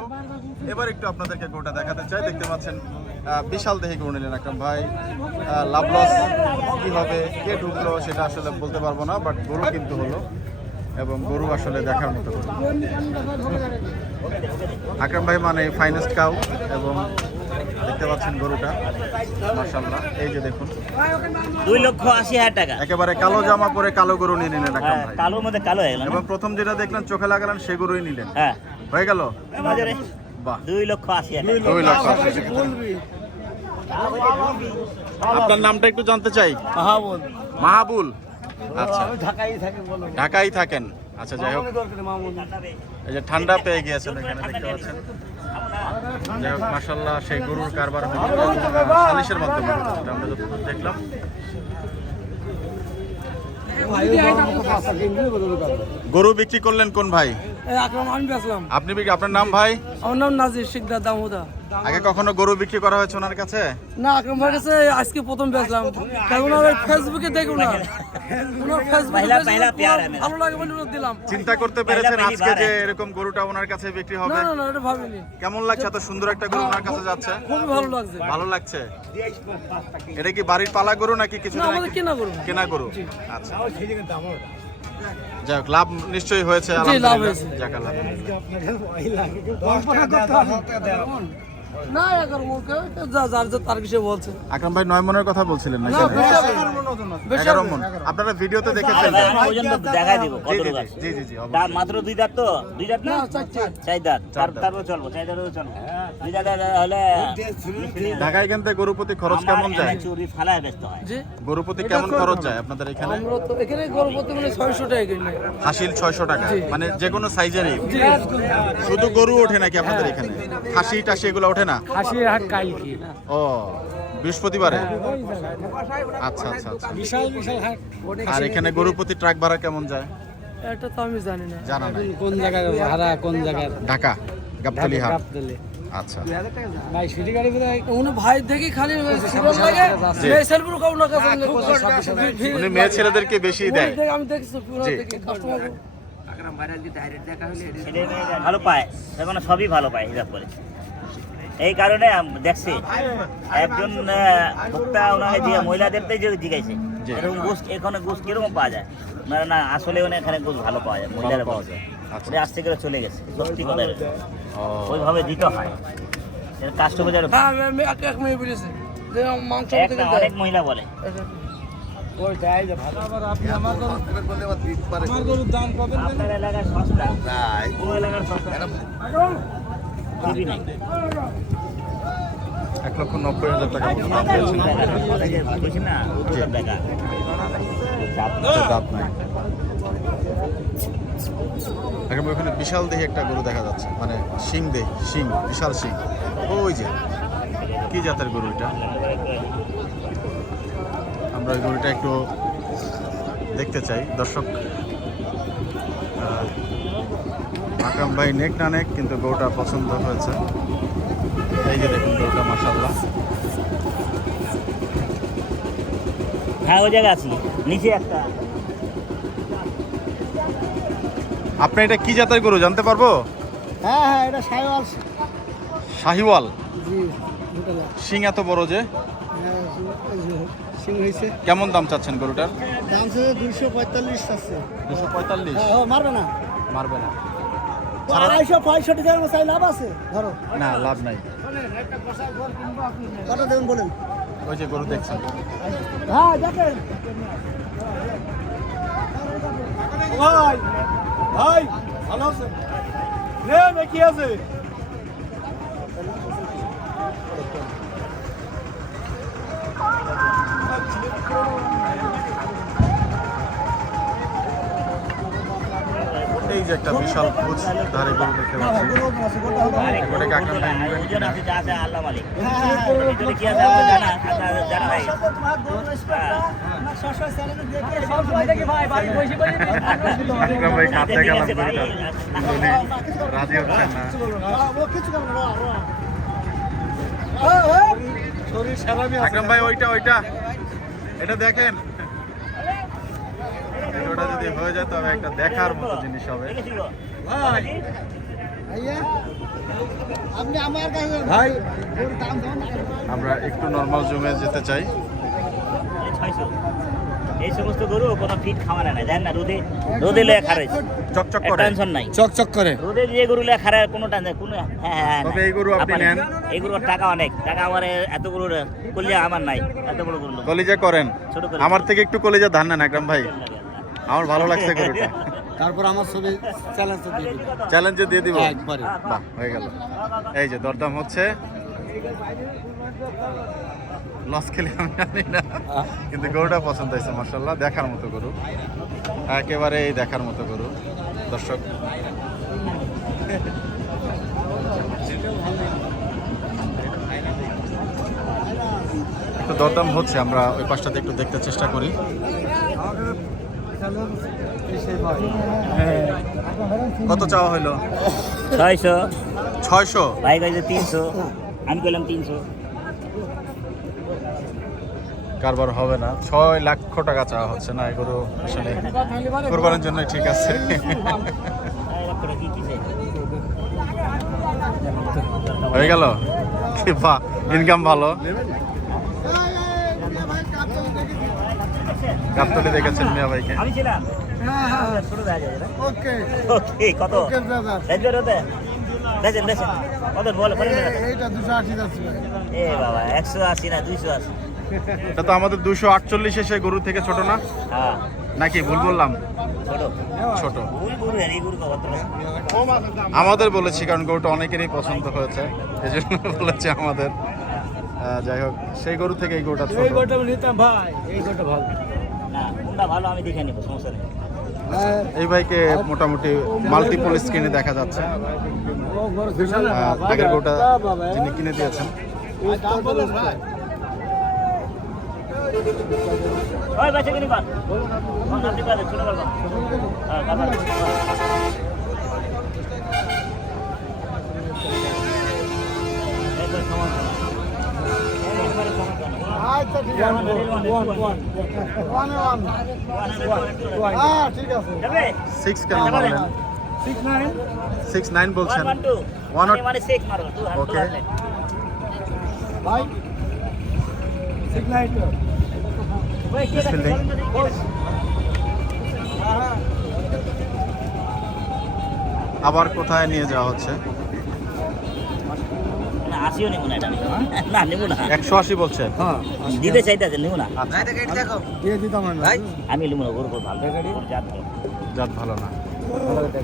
এবার একটু আপনাদেরকে গরুটা দেখাতে চাই। দেখতে পাচ্ছেন বিশাল দেহি গরু নিলেন আকরাম ভাই। লাভ লস কি হবে, কে ঢুকলো সেটা আসলে বলতে পারবো না, বাট গরু কিন্তু হলো এবং গরু আসলে দেখার মতো গরু। আকরাম ভাই মানে ফাইনেস্ট কাউ এবং দেখতে পাচ্ছেন গরুটা মাশাআল্লাহ। এই যে দেখুন 2,80,000 টাকা। একেবারে কালো জামা পরে কালো গরু নিয়ে নিলেন আকরাম হ্যাঁ, ভাই। কালোর মধ্যে কালো হয়ে গেল না? এবং প্রথম যেটা দেখলেন চোখে লাগালেন সে গরুই নিলেন, হ্যাঁ হয়ে গেল। বাজারে বাহ 2,80,000 টাকা। 2 লক্ষ। আপনার নামটা একটু জানতে চাই। মাহবুব মাহাবুল। আচ্ছা আমি ঢাকায় থাকি বলো ঢাকায় থাকেন। আচ্ছা যাই হোক, দরকার মাহমুদ এই যে ঠান্ডা পেয়ে গিয়েছেন এখানে দেখতে পাচ্ছেন। যাই হোক মাশাআল্লাহ সেই গরুর কারবার সালিশের মাধ্যমে হলো, সেটা আমরা যতদূর দেখলাম। গরু বিক্রি করলেন কোন ভাই? আকরাম আমি বেচলাম। আপনি বিক্রি, আপনার নাম ভাই? আমার নাম নাজির শিকদার দামোদা। আগে কখনো গরু বিক্রি করা হয়েছে ওনার কাছে? না আকরাম ভাইয়ের কাছে আজকে প্রথম বেচলাম। কারণ ওনার ফেসবুকে দেখো না, ওনার ফেসবুকে পহলা প্যার है ভালো লাগে বলে ওনার দিলাম। চিন্তা করতে পেরেছেন পহলা আজকে যে পরিবার এরকম গরুটা ওনার কাছে বিক্রি হবে? না না না এটা ভাবিনি। কেমন লাগছে এত সুন্দর একটা গরু ওনার কাছে যাচ্ছে? খুবই ভালো লাগছে। ভালো লাগছে। এটা কি বাড়ির পালা গরু নাকি কিছু না আমাদের কেনা করবো। কেনা গরু? আচ্ছা যাই হোক লাভ নিশ্চয়ই হয়েছে। লাভ আলহামদুলিল্লাহ। হয়েছে। যাক আলহামদুলিল্লাহ। না এখন ওকে যার যার তার বিষয়ে বলছে। আকরাম ভাই 9 মনের কথা বলছিলেন না? না বেশি 11 মন। আপনারা ভিডিওতে দেখেছেন? ওজন তো দেখাই দিব কত জি লোক জি আছে। জি জি জি তা অবশ্যই। মাত্র 2 দাঁত তো 2 দাঁত না না, চারটে। 4 দাঁত। চার দাঁত। তারপর চলবো 4 দাঁতও চলবো। 2 দাঁত হলে ঢাকায় কিনতে গরু প্রতি খরচ কেমন যায়? চুরি ফালায় ব্যস্ত হয়। জি গরু প্রতি কেমন খরচ যায় আপনাদের এখানে? আমরা তো এখানে গরু প্রতি মানে 600 টাকা কিনে। হাসিল 600 টাকা, মানে যে কোনো সাইজেরই? শুধু গরু ওঠে নাকি আপনাদের এখানে? খাসি টাসি এগুলো ওঠে না? হাসির হাট কালকে ও বৃহস্পতিবারে? আচ্ছা আচ্ছা আচ্ছা। বিশাল বিশাল হাট আর এখানে গরু প্রতি ট্রাক ভাড়া কেমন যায় এটা তো আমি জানি না। জানা নাই? কোন জায়গার ভাড়া কোন জায়গার ঢাকা গাবতলী হাট। গাবতলী আচ্ছা ভাই সিটি গাড়ি বোধহয় উনি ভাই দেখি খালি সিরিয়াল লাগে জি। মেসেল পুরো কাউ না কাছে উনি মেয়ে ছেলেদেরকে বেশি দেয়। আমি দেখছি পুরো জি। দেখি কাস্টমার ছেলে মেয়েরা ভালো পায়, এখন সবই ভালো পায় হিসাব করে। এই কারণে দেখছি একজন ভোক্তা ওনাকে যে মহিলাদেরতে যে জিজ্ঞাসা জি। এরকম গোস এখানে গোস কিরকম পাওয়া যায়, না না আসলে এখানে গোস ভালো পাওয়া যায়, মহিলারা পাওয়া যায়। আচ্ছা। ওটা আসতে করে চলে গেছে সত্যি কথা, ও, ওইভাবে দিতে হয় কাস্টমার। হ্যাঁ আমি এক মেয়ে বলেছে যে মাংস এক থেকে না অনেক মহিলা বলে ওইটাই যে ভালো আবার আপনি আমার গরুর দাম পাবেন আপনার এলাকার সস্তা, কোন এলাকার সস্তা টিভি নাই। 1,90,000 টাকা মতো দাম দিয়েছেন। বুঝছি না উত্তর দেখা আচ্ছা, দাঁত নাই। এখন ওখানে বিশাল দেহি একটা গরু দেখা যাচ্ছে, মানে শিং দেহি, শিং, বিশাল শিং। ওই যে কি জাতের গরু এটা? আমরা ওই গরুটা একটু দেখতে চাই দর্শক। আকরাম ভাই নেক না নেক কিন্তু গরুটা পছন্দ হয়েছে। এই যে দেখুন গরুটা মাশাআল্লাহ। হ্যাঁ ওই জায়গা আছি নিচে একটা। আপনি এটা কি জাতের গরু জানতে পারবো? হ্যাঁ হ্যাঁ এটা সাইওয়াল শাহিওয়াল। জি দুটোলা শিং এত বড় যে, সিং হয়েছে কেমন দাম চাচ্ছেন গরুটার? দাম ছিল 245 আছে 245? হ্যাঁ মারবে না মারবে না? 265 টাকার চাই লাভ আছে ধরো না লাভ নাই। কত দেবেন বলেন ওই যে গরু দেখছেন। হ্যাঁ দেখেন ভাই ভাই ভালো আছে নে কি আছে এই যে যে একটা বিশাল কোচ ধারে গরু দেখতে পাচ্ছি। এগুলোকে আকরাম ভাই নেবেন কিনা? যা আছে আল্লাহ মালিক। ভিতরে কি আছে আমরা জানা নাই। আকরাম ভাই কাঁদতে গেলাম গরুটা, কিন্তু উনি রাজি হচ্ছেন না। আকরাম ভাই ওইটা এটা দেখেন, ওটা যদি হয়ে যায় তবে একটা দেখার মতো জিনিস হবে। ভাই আমরা একটু নর্মাল জুমে যেতে চাই। 600 এই সমস্ত গরু কোনো ফিট খাওয়া না দেন না, রোদে লয়ে খারাইছে, চকচক করে, টেনশন নাই। চকচক করে। রোদে যে গরু লয়ে খারায় কোনো টেনশন কোনো। হ্যাঁ তবে এই গরু আপনি নেন, এই গরুর টাকা অনেক, টাকা আমার এত গরু করলে আমার নাই, এত বড় গরু লোক। কলিজা করেন। ছোট করে আমার থেকে একটু কলিজা ধান নেন আকরাম ভাই, আমার ভালো লাগছে গরুটা। তারপর আমার ছবি চ্যালেঞ্জ দিয়ে দিবি চ্যালেঞ্জে দিয়ে দিব একবারে। বাহ, হয়ে গেল। এই যে দরদাম হচ্ছে, লস খেলে আমি জানি না, কিন্তু গরুটা পছন্দ হয়েছে মাশাআল্লাহ, দেখার মতো গরু, একেবারে এই দেখার মতো গরু। দর্শক একটু দরদাম হচ্ছে, আমরা ওই পাশটাতে একটু দেখতে চেষ্টা করি। কত চাওয়া হইলো? 600 600। ভাই কইছে 300, আমি কইলাম 300। কারবার হবে না, 6 লক্ষ টাকা চাওয়া হচ্ছে না। এগুলো আসলে কোরবানির জন্য ঠিক আছে। হয়ে গেল, বাহ, ইনকাম ভালো। গাবতলি দেখেছেন মিয়া ভাইকে? আমি ছিলাম ছোট দেখা যায় না। ওকে ওকে কত ওকে ব্রাদার, দেখবেন ওতে দেখেন কত বলে বলে এইটা 280 যাচ্ছে ভাই। এ বাবা 180 না 280। এটা তো আমাদের 248 এসে গরু থেকে ছোট না হ্যাঁ নাকি? ভুল বললাম? ছোট ছোট ওই গরু এই গরু কত আমাদের বলেছি, কারণ গরুটা অনেকেরই পছন্দ হয়েছে, এই জন্য বলেছি আমাদের। যাই হোক, সেই গরু থেকে এই গরুটা ছোট। নিতাম ভাই, এই গোটা ভালো। না কোনটা ভালো আমি দেখে নিব, সমস্যা নেই। এই ভাইকে মোটামুটি মাল্টিপল স্ক্রিনে দেখা যাচ্ছে। আগের গরুটা যিনি কিনে দিয়েছেন, ওই বাচ্চা কিনি পান কোন আপনি পাবেন ছোট করব। হ্যাঁ তারপর একবার সমস্যা না, একবারে সমস্যা না। আচ্ছা ঠিক আছে, হ্যাঁ ঠিক আছে। যাবে 6 কেন বললেন? 69 বলছেন। 112 মানে 6 মারো 200। ওকে। ভাই সিগনাইট ওই কি Building. আবার কোথায় নিয়ে যাওয়া হচ্ছে? না আসিও নেব না এটা আমি। না নেব না, 180 বলছে। হ্যাঁ দিতে চাইতেছে নেব না, দিয়ে দিতাম আমি ভাই। আমি নেব না, গরু গরু ভালো গরু জাত ভালো। জাত ভালো না,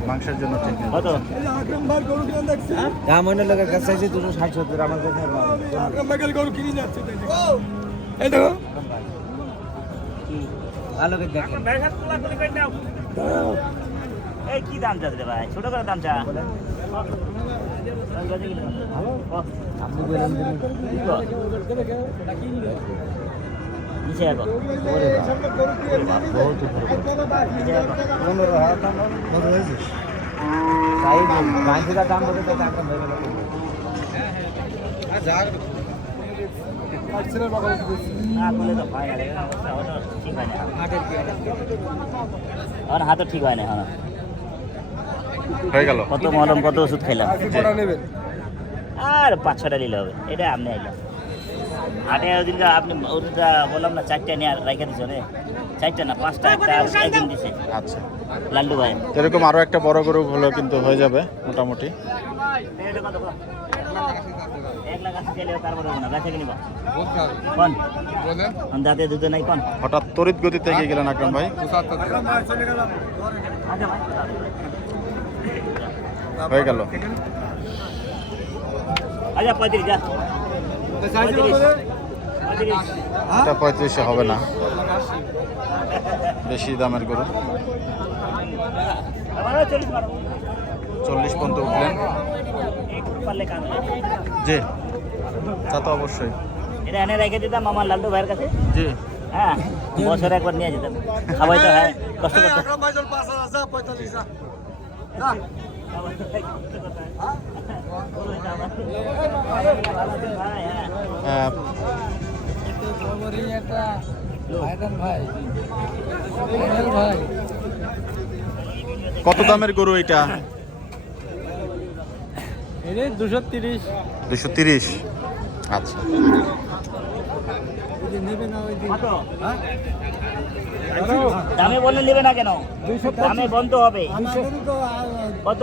মাংসের জন্য ঠিক নেই। কত আকরাম ভাই গরু কিনে দেখছি, দাম অন্য লোকের কাছে চাইছি 260 আমার কাছে। আকরাম ভাই গরু কিনে যাচ্ছে এই দেখো। ভালো করে দেখেন। এই কি দাম চাচ্ছে রে ভাই, ছোট করে দাম চা। আপনি বলেন নিচে এখন বহুত উপরে। কত হয়েছে? তাই গাঁথিটা দাম বলে তো টাকা ধরে গেল। না বলে তো ভাই আরে অবস্থা ওটা ঠিক হয় না, আর হাতও ঠিক হয় না। হ্যাঁ হয়ে গেল। কত মলম কত ওষুধ খাইলাম, কটা নেবেন? আর 5-6টা নিলে হবে। এটা আপনি আইলাম হাটে ওদিনকে, আপনি ওদিনটা বললাম না 4টা নিয়ে রাখা দিছ রে, 4টা না 5টা, একটা একদিন দিছে আচ্ছা, লাল্লু ভাই। এরকম আরো একটা বড় গরু হলেও কিন্তু হয়ে যাবে মোটামুটি। এটা কত 1 লাখ 80 চাইলেও তারপরে না বেচে কিনিবা কোন কোন দাঁতে দুধ নাই কোন। হঠাৎ তড়িৎ গতিতে এগিয়ে গেলেন আকরাম ভাই। আচ্ছা ভাই হয়ে গেল। আচ্ছা 35 যা 35 এটা 35 হবে না। বেশি দামের গরু। আমারও 40 মারো 40 পর্যন্ত উঠলেন। এই গরু পারলে কাজ হবে। জি, তা তো অবশ্যই। এটা এনে রেখে দিতাম আমার লাল্টু ভাইয়ের কাছে। জি, হ্যাঁ, বছরে একবার নিয়ে যেতাম। খাওয়াই তো হয়, কষ্ট করতে। আহ, কত দামের গরু এটা? 230। 230। আচ্ছা, দামে বললে নেবে না কেন? দামে বন্ধ হবে। কত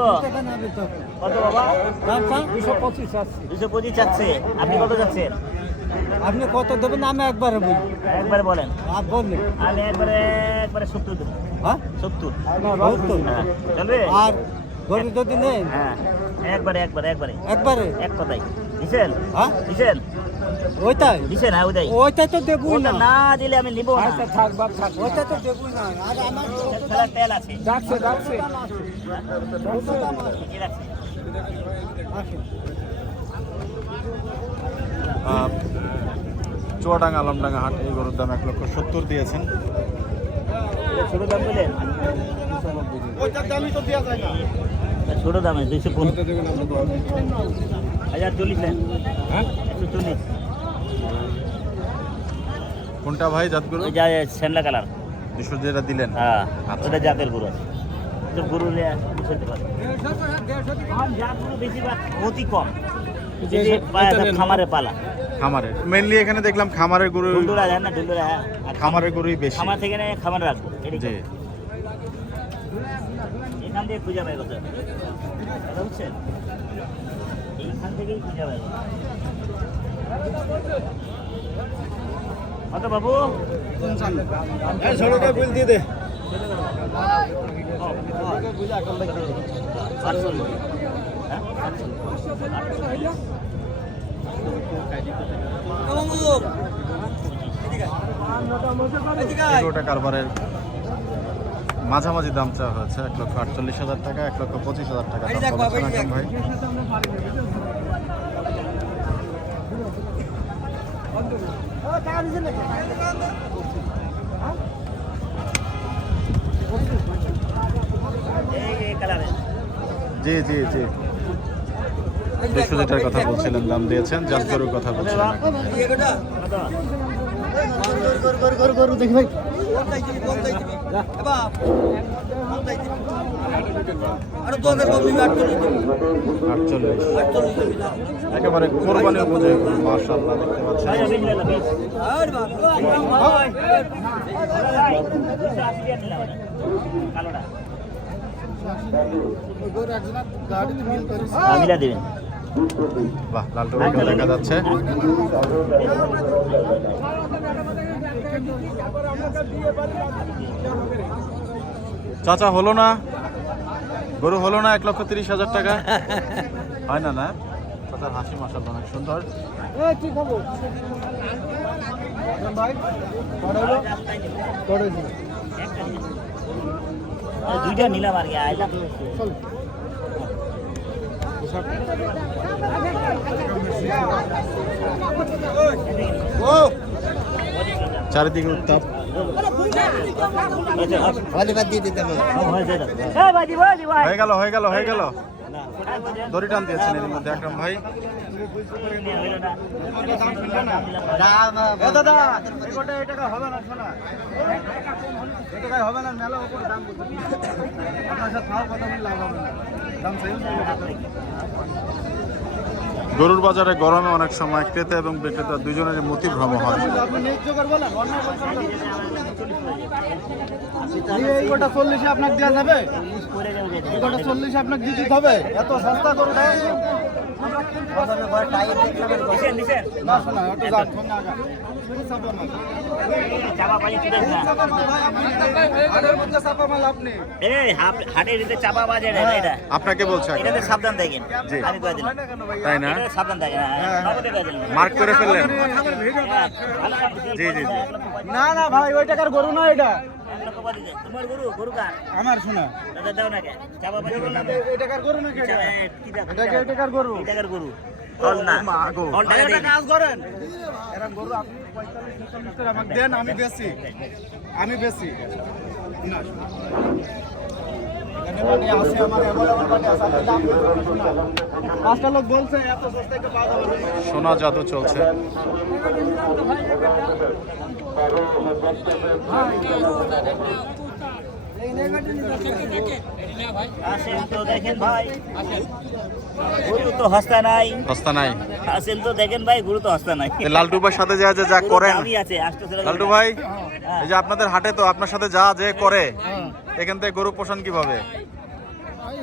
কত বাবা? 225 চাচ্ছে। আপনি কত চাচ্ছেন? আপনি কত দেবেন আমি একবারে বলি, একবারে বলেন। বললেন আমি একবারে 70 দেবো। হ্যাঁ 70। হ্যাঁ, চলবে? আর গরু যদি নেন হ্যাঁ, একবারে একবারে এক কথাই দিছেন। হ্যাঁ দিছেন ওইটাই দিছেন হ্যাঁ ওইটাই। ওইটাই তো দেবই ওটা না, না দিলে আমি নিব না। ওইটা তো দেবই না। আর আমার খেলার তেল আছে। ডাকছে কি রাখছে? চুয়াডাঙ্গা আলমডাঙ্গা হাট এই গরুর দাম 1,70,000 দিয়েছেন। এটা ছোট দাম বলেন? ছোট দামে 240 নেন। হ্যাঁ 140। কোনটা ভাই জাত গরু? ওই যা শ্যামলা কালার। 200 যেটা দিলেন। হ্যাঁ, আচ্ছা। ওটা জাতের গরু আছে। তো গরু নিয়ে চলতে পারে। আমার জাত গরু বেশিরভাগ অতি কম। এই যে খামারে পালা। খামারে মেইনলি এখানে দেখলাম খামারের গরু, ডুলডুরা জান না, ডুলডুরা। হ্যাঁ, আর খামারের গরুই বেশি। খামার থেকে নিয়ে খামারে রাখবো। এটাই জি, তো। এখান থেকে খুঁজে বের করতে হবে। কথা বুঝছেন? এইখান থেকেই খুঁজে বের করতে হবে। কত বাবু? ছোটটা বিল দিয়ে দে। এগারোটা কারবারের মাঝামাঝি দাম চাওয়া হয়েছে 1,48,000 টাকা, 1,25,000 টাকা দাম বলেছেন আকরাম ভাই। এই কালারে। জি জি জি, 200 লিটার কথা বলছিলেন, দাম দিয়েছেন। জাত গরুর কথা বলছিলেন আকরাম ভাই। গরু দেখি ভাই, 48 একেবারে কোরবানি উপযোগী গরু, মাশাআল্লাহ দেখতে পাচ্ছেন। মিলা দিবেন। বাহ, লাল টমেটো দেখা যাচ্ছে। চাচা হলো না, গরু হলো না 1,30,000 টাকা? হয় না না? চাচার হাসি মাশাআল্লাহ অনেক সুন্দর। কি খবর ভাই? দুইটা নিলাম আর কি, আইলাম। চারিদিকে উত্তাপ। হয়ে গেল হয়ে গেল হয়ে গেল, দড়ি টান দিয়েছেন এর মধ্যে আকরাম ভাই। দাদা এই টাকা হবে না, শোনা এই টাকা হবে না, মেলা উপরে দাম আপনার সাথে কথা বলে লাভ হবে না, দাম চাই। গরুর বাজারে গরমে অনেক সময় ক্রেতা এবং বিক্রেতা দুজনের মতিভ্রম হয়। আপনি ন্যায্য করবো না, অন্য বলছেন না। এই গোটা 40 আপনাকে দেওয়া যাবে? এই গোটা 40 আপনাকে দিতে হবে? এত সস্তা করে দেয় না, শোনা একটু যাক, ঠোঙ্গা আগা। চাপা পানি তুলে না। হাটের মধ্যে চাপা মাল আপনি এই হাটের ভিতরে চাপা বাজে না এটা। আপনাকে বলছে এখন। এটাতে সাবধান থাকেন। জি। আমি কয়ে দিলাম। তাই না? এটাতে সাবধান থাকেন। হ্যাঁ, নগদে কয়ে দিলাম। মার্ক করে ফেললেন। জি জি জি। না না ভাই ওই টাকার গরু না এটা তোমার গরু গরু কার? আমার শোনা দাদা দাও না কে? চাপা বাজে বললাম। এই টাকার গরু নাকি এটা কি টাকা? এটা এই টাকার গরু কি টাকার গরু? হল না। হল টাকা এটা দিন। কাজ করেন এরকম গরু আপনি 45 টাকা আমাকে দেন আমি বেশি না এখানে মানে আছে আমার অ্যাভেলেবল মানে আছে আপনি দাম বলছেন না পাঁচটা লোক বলছে এত সস্তায় তো পাওয়া যাবে না সোনা জাদু চলছে। আসেন তো দেখেন ভাই। গরু তো হস্তা নাই। সস্তা নাই। আসেন তো দেখেন ভাই, গরু তো হস্তা নাই। এই লালটু ভাইয়ের সাথে যা যা করেন, দামই আছে 800 টাকা। লালটু ভাই এই যে আপনাদের হাটে তো আপনার সাথে যা যে করে, এখান থেকে গরু পোষণ কিভাবে?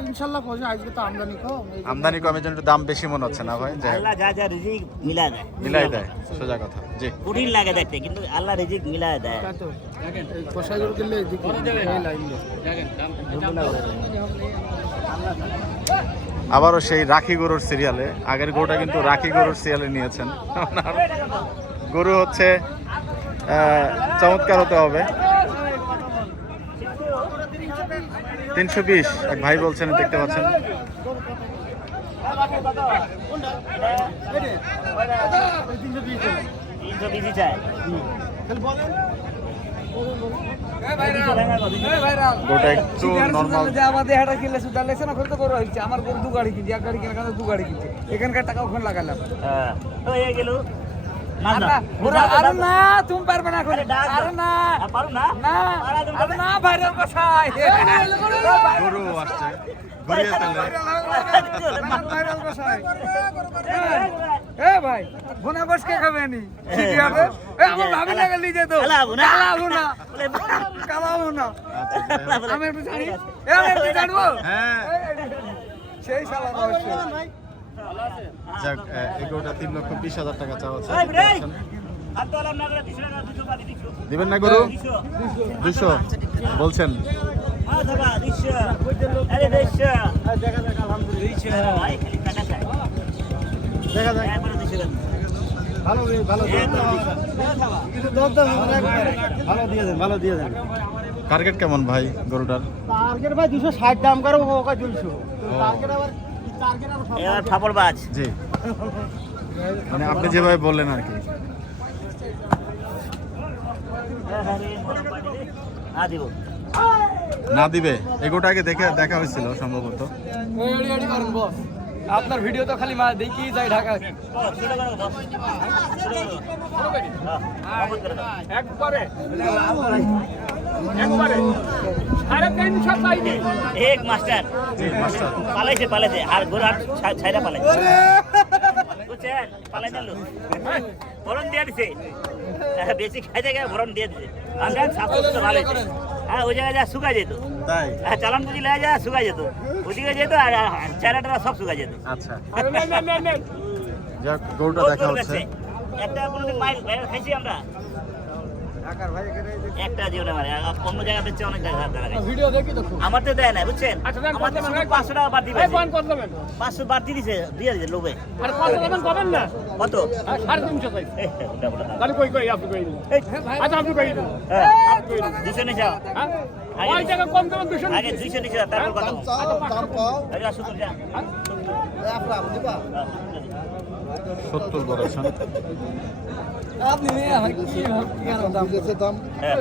ইনশাআল্লাহ পয়সা আজকে তো আমদানি কম আমদানি কমের জন্য একটু দাম বেশি মনে হচ্ছে না ভাই? যাই হোক, আল্লাহ যা যা রিজিক মিলাই দেয়। মিলাই দেয়, সোজা কথা। জি। কঠিন লাগে দেখতে, কিন্তু আল্লাহ রিজিক মিলাই দেয়। তো এই কষাই গরু কিনলে এদিকে এই লাইন আবারও সেই রাখি গরুর সিরিয়ালে, আগের গরুটা কিন্তু রাখি গরুর সিরিয়ালে নিয়েছেন। আপনার গরু হচ্ছে চমৎকার হতে হবে। 320 এক ভাই বলছেন, দেখতে পাচ্ছেন। 320 চাই। গরুটা একটু নর্মাল। আমাদের হাটা কিনলে সুদার লেছে না করতে করো হচ্ছে আমার গরু 2 গাড়ি কিনছি, 1 গাড়ি কেনার কাছে 2 গাড়ি কিনছি, এখানকার টাকা ওখানে লাগালাম। হ্যাঁ, তো এই গেল। না না, আরে না তুমি পারবে না করে, আরে না পারো না। না আরে না ভাইরাল কথাই গরু আসছে, ঘুরিয়ে ফেললে। ভাইরাল কথাই এ ভাই ভুনা গোশ কে খাবে নি ঠিক আছে এ আমার ভাবি লাগা লিজে তো কালাবো না। কালাবো না আচ্ছা, যাই হোক। আমি একটু জানি এ আমি একটু জানবো হ্যাঁ, সেই শালা রহস্য যাক, এই গরুটা 3,20,000 টাকা চাওয়া হচ্ছে। এই দেখতে রে। পাচ্ছেন। আর তো আলাম না করে 200 টাকা 200 বাদি 200। দিবেন না গরু? 200 200 বলছেন। হ্যাঁ দাদা 200 আরে 200 দেখা যাক আলহামদুলিল্লাহ ভাই খালি টাকা চাই দেখা যায় একবার 200 টাকা ভালো ভালো কিন্তু দরদাম ভালো দিয়ে দেন টার্গেট কেমন ভাই গরুটার? টার্গেট ভাই 260 দাম করো ওকা 200 টার্গেট আবার এবার ফাপড় বাজ জি, মানে আপনি যেভাবে বললেন আর কি। দিব না দিবে, এগোটা আগে দেখা হয়েছিল সম্ভবত। রেডি করুন বস আপনার ভিডিও তো খালি মা দেখি যাই ঢাকা একবারে এক মাস্টার জি মাস্টার। পালাইছে আর গোলার ছাইরা পালাইছে বুঝছেন পালাই দিল ভরণ দিয়ে দিছে বেশি খাইতে গেলে ভরণ দিয়ে দিছে আমরা স্বাস্থ্য ভালো হয়েছে হ্যাঁ ওই জায়গায় যা শুকাই যেত তাই? হ্যাঁ চালান পুঁজি লেগে যা শুকাই যেত ওদিকে যেত আর চারাটা সব শুকাই যেত আচ্ছা, যাক, গরুটা দেখা হচ্ছে। একটা কোনোদিন মাইল খাইছি আমরা একটা জীবনে মানে অন্য জায়গা বেচে অনেক জায়গা ভিডিও দেখি তো আমার তো দেয় না বুঝছেন আমার তো শুধু 500 টাকা বাড়তি দিয়েছে কত দেবেন 500 বাড়তি দিয়েছে দিয়ে দিয়েছে লোভে আরে কত দেবেন কবেন না কত 350 চাই ওটা ওটা তাহলে কই আপনি কই দিন আচ্ছা আপনি কই দিন হ্যাঁ 200 নিয়ে যাও হ্যাঁ ওই জায়গা কম দেবেন 200 আগে 200 নিয়ে যাও তারপর কত দাম পাও আগে 70 যা আপনি দিবা 70 বলেছেন। আপনি নিয়ে কি কেন দাম দিতেছে দাম হ্যাঁ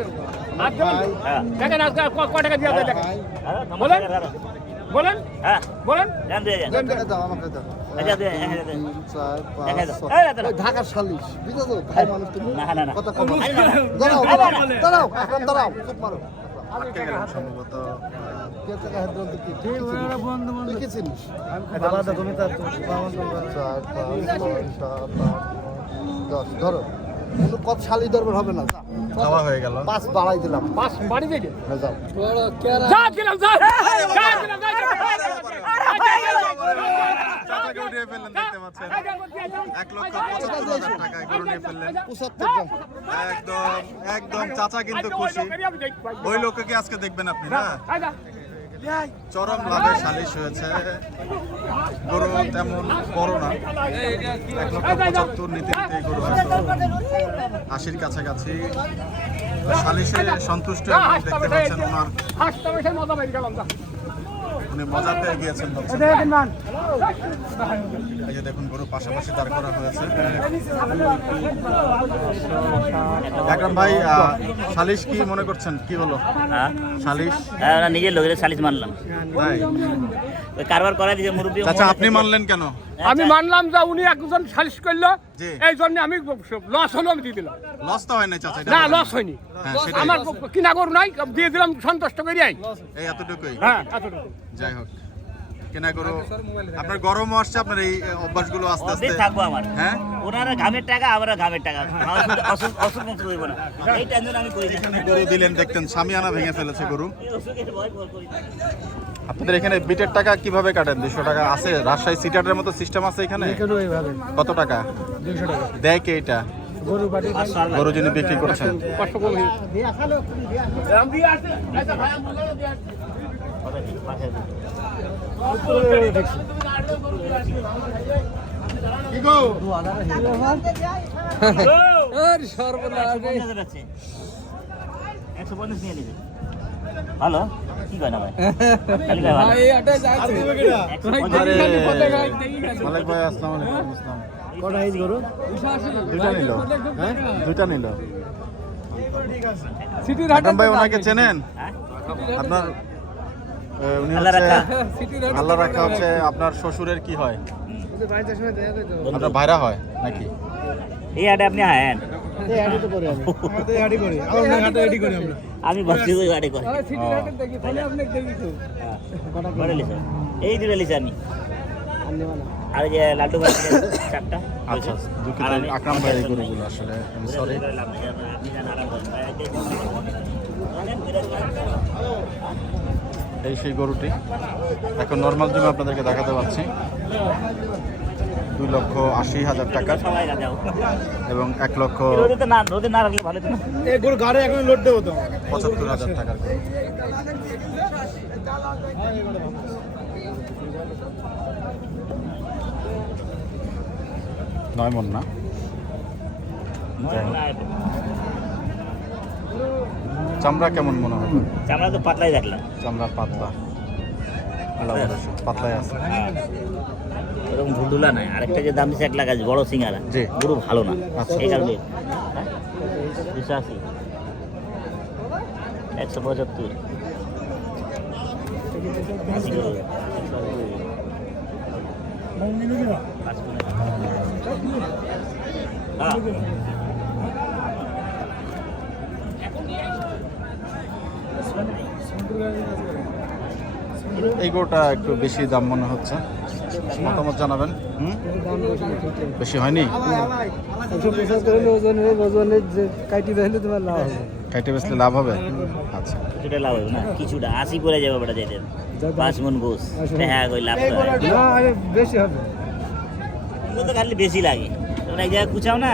আট দেবেন হ্যাঁ দেখেন আজকে কয় টাকা দিয়ে দেখেন বলেন বলেন হ্যাঁ বলেন জান দিয়ে যা টাকা দাও আমাকে দাও আচ্ছা দিয়ে হ্যাঁ 4 দেখা 5 দাও এই দাদা ঢাকার শালিশ বুঝছো তো ভাই মানুষ তুমি না না না কথা কম আরে না, না। দাঁড়াও আরে না। দাঁড়াও এখন দাঁড়াও চুপ মারো আটকে গেলেন সম্ভবত। কে টাকা হেড্রোল দিতে বন্ধু বন্ধু কি চিনিস আলাদা তুমি তার 4 5 6 7 10 ধরো কোনো কত শালি দরবার হবে না খাওয়া হয়ে গেল। 5 বাড়াই দিলাম পাঁচ বাড়ি থেকে যাও যা দিলাম যা দিলাম গরু নিয়ে ফেললেন দেখতে পাচ্ছেন 1,75,000 টাকায় গরু নিয়ে ফেললেন 75 একদম একদম চাচা কিন্তু খুশি ওই লোককে কি আজকে দেখবেন আপনি না চরম লাভে সালিশ হয়েছে গরু তেমন বড় না 1,75,000 নিতে নিতে গরু হয়তো 80-র কাছাকাছি সালিশে সন্তুষ্ট এবং দেখতে পাচ্ছেন ওনার উনি মজা পেয়ে গিয়েছেন বলছেন। এই যে দেখুন গরু পাশাপাশি দাঁড় করা হয়েছে একরাম ভাই সালিশ কি মনে করছেন কি হলো হ্যাঁ সালিশ হ্যাঁ ওরা নিজের লোকের সালিশ মানলাম তাই ওই কারবার করা দিয়েছে মুরব্বী চাচা আপনি মানলেন কেন আমি মানলাম যে উনি একজন সালিশ করলো জি। এই জন্য আমি লস হলো আমি দিয়ে দিলাম লস তো হয় না চাচা এটা না বলেন লস হয়নি হ্যাঁ, সেটাই। আমার কিনা গরু নাই দিয়ে দিলাম সন্তুষ্ট করে এই এতটুকুই হ্যাঁ এতটুকু যাই হোক কেনা গরু আপনার গরমও আসছে আপনার এই অভ্যাসগুলো আস্তে আস্তে অনেক থাকবো আমার হ্যাঁ ওনারা ঘামের টাকা আমরা ঘামের টাকা অসুখ মুক্ত হইব না এই টেনশন আমি করি না গরু দিলেন দেখতেন সামিয়ানা ভেঙে ফেলেছে গরু এই অসুখের ভয় করি না। আপনাদের এখানে বিটের টাকা কিভাবে কাটেন 200 টাকা আছে রাজশাহী সিটারের মতো সিস্টেম আছে এখানে কত টাকা 200 টাকা দেয় কে এটা গরু যিনি বিক্রি করছেন ভালো কি কয় না ভাই খালি ভাই ভালো। আরে মালিক ভাই আসসালামু আলাইকুম আসসালাম কটা এই গরু দুইটা নিল হ্যাঁ দুইটা নিল সিটির আকরাম ভাই ওনাকে চেনেন হ্যাঁ? আপনার উনি আল্লাহ হচ্ছে রাখা। আল্লাহ রাখা হচ্ছে আপনার শ্বশুরের কি হয় আপনার ভাইরা হয় নাকি এই হাটে আপনি আয়েন এই হাঁটি তো করি আমি তো হাঁটি করি আমরা আমি ভাবছি ওই হাটে করে সিটির হাটে দেখি তাহলে আপনি দেখি তো কটা লিছে এই দুটো লিছে আমি আর এই যে লাড্ডু ভাই চারটা আচ্ছা দুঃখিত আর আমি- আকরাম ভাই এই গরুগুলো আসলে আমি সরি এই সেই গরুটি এখন নর্মাল জমি আপনাদেরকে দেখাতে পাচ্ছি 2,80,000 টাকার সবাই যাও এবং 1,75,000 রোদে তো না রোদে না রাখলে ভালো তো না এই গরু গাড়ি এখন লোড দেবো তো টাকার গরু নয় মন না যাই হোক। চামড়া কেমন মনে হবে আমরা তো পাতলাই দেখলাম চামড়া পাতলা আল্লাহ ভরসা, পাতলাই আছে ওরকম ঢুলঢুলা নাই আরেকটা যে দাম দিচ্ছে 1 লাখ আছে বড় সিঙ্গারা জি। গরু ভালো না আচ্ছা। এই কারণে 280 175 এই গরুটা একটু বেশি দাম মনে হচ্ছে মতামত জানাবেন বেশি হয়নি কাইটে বেচলে লাভ হবে আচ্ছা কিছুটা লাভ হবে না কিছুটা 80 করে যাবে বেটা যাইতে 5 মন গোস হ্যাঁ কই লাভ বেশি হবে এগুলো তো খালি বেশি লাগে তোমরা এক জায়গায় কুচাও না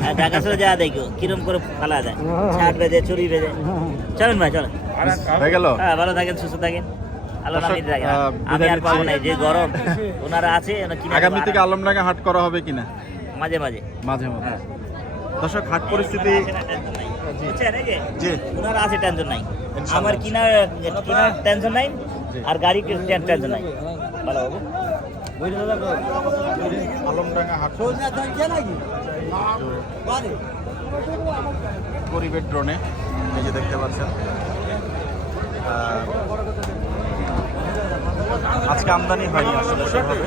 আর ঢাকা শহরে যা দেখো কিরম করে ফালা যায় ছাট বেঁধে চুরি বেঁধে চলেন ভাই চলেন হয়ে গেল হ্যাঁ ভালো থাকেন সুস্থ থাকেন আল্লাহ দর্শক, নামিয়ে রাখেন আমি বিদায় আর পাবো নিচ্ছি। না যে গরম ওনারা আছে ওনারা কিনে আগামী দেবো থেকে আলমডাঙ্গা হাট করা হবে কিনা মাঝে মাঝে মাঝে মাঝে দর্শক হাট পরিস্থিতি বুঝছেন এই যে জি ওনারা আছে টেনশন নাই ইনশাআল্লাহ। আমার কিনার টেনশন নাই জি। আর গাড়ি টেনশন নাই ভালো বাবু আলমডাঙ্গা হাট গরিবের ড্রোনে এই যে দেখতে পাচ্ছেন আজকে আমদানি হয়নি আসলে সেভাবে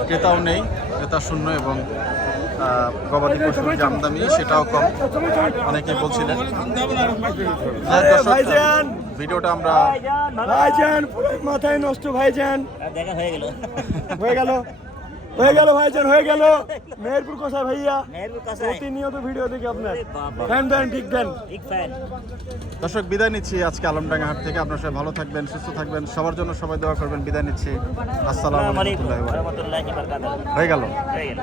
ক্রেতাও নেই ক্রেতা শূন্য এবং গবাদি পশুর যে আমদানি সেটাও কম অনেকেই বলছিলেন যাই হোক দর্শক, ভিডিওটা আমরা ভাইজান মাথায় নষ্ট ভাইজান দেখা হয়ে গেল হয়ে গেল হয়ে গেল ভাইজান, হয়ে গেল। মেহেরপুর কষাই ভাইয়া, মেহেরপুর কাছে প্রতিনিয়ত ভিডিও দেখি আপনার। বাবা ফ্যান দেন, ঠিক দেন। Big fan. দর্শক বিদায় নিচ্ছি আজকে আলমডাঙ্গা হাট থেকে। আপনারা সবাই ভালো থাকবেন, সুস্থ থাকবেন, সবার জন্য সবাই দোয়া করবেন। বিদায় নিচ্ছি। আসসালামু আলাইকুম। ওয়া রাহমাতুল্লাহি ওয়া বারাকাতুহু। হয়ে গেল। হয়ে গেল।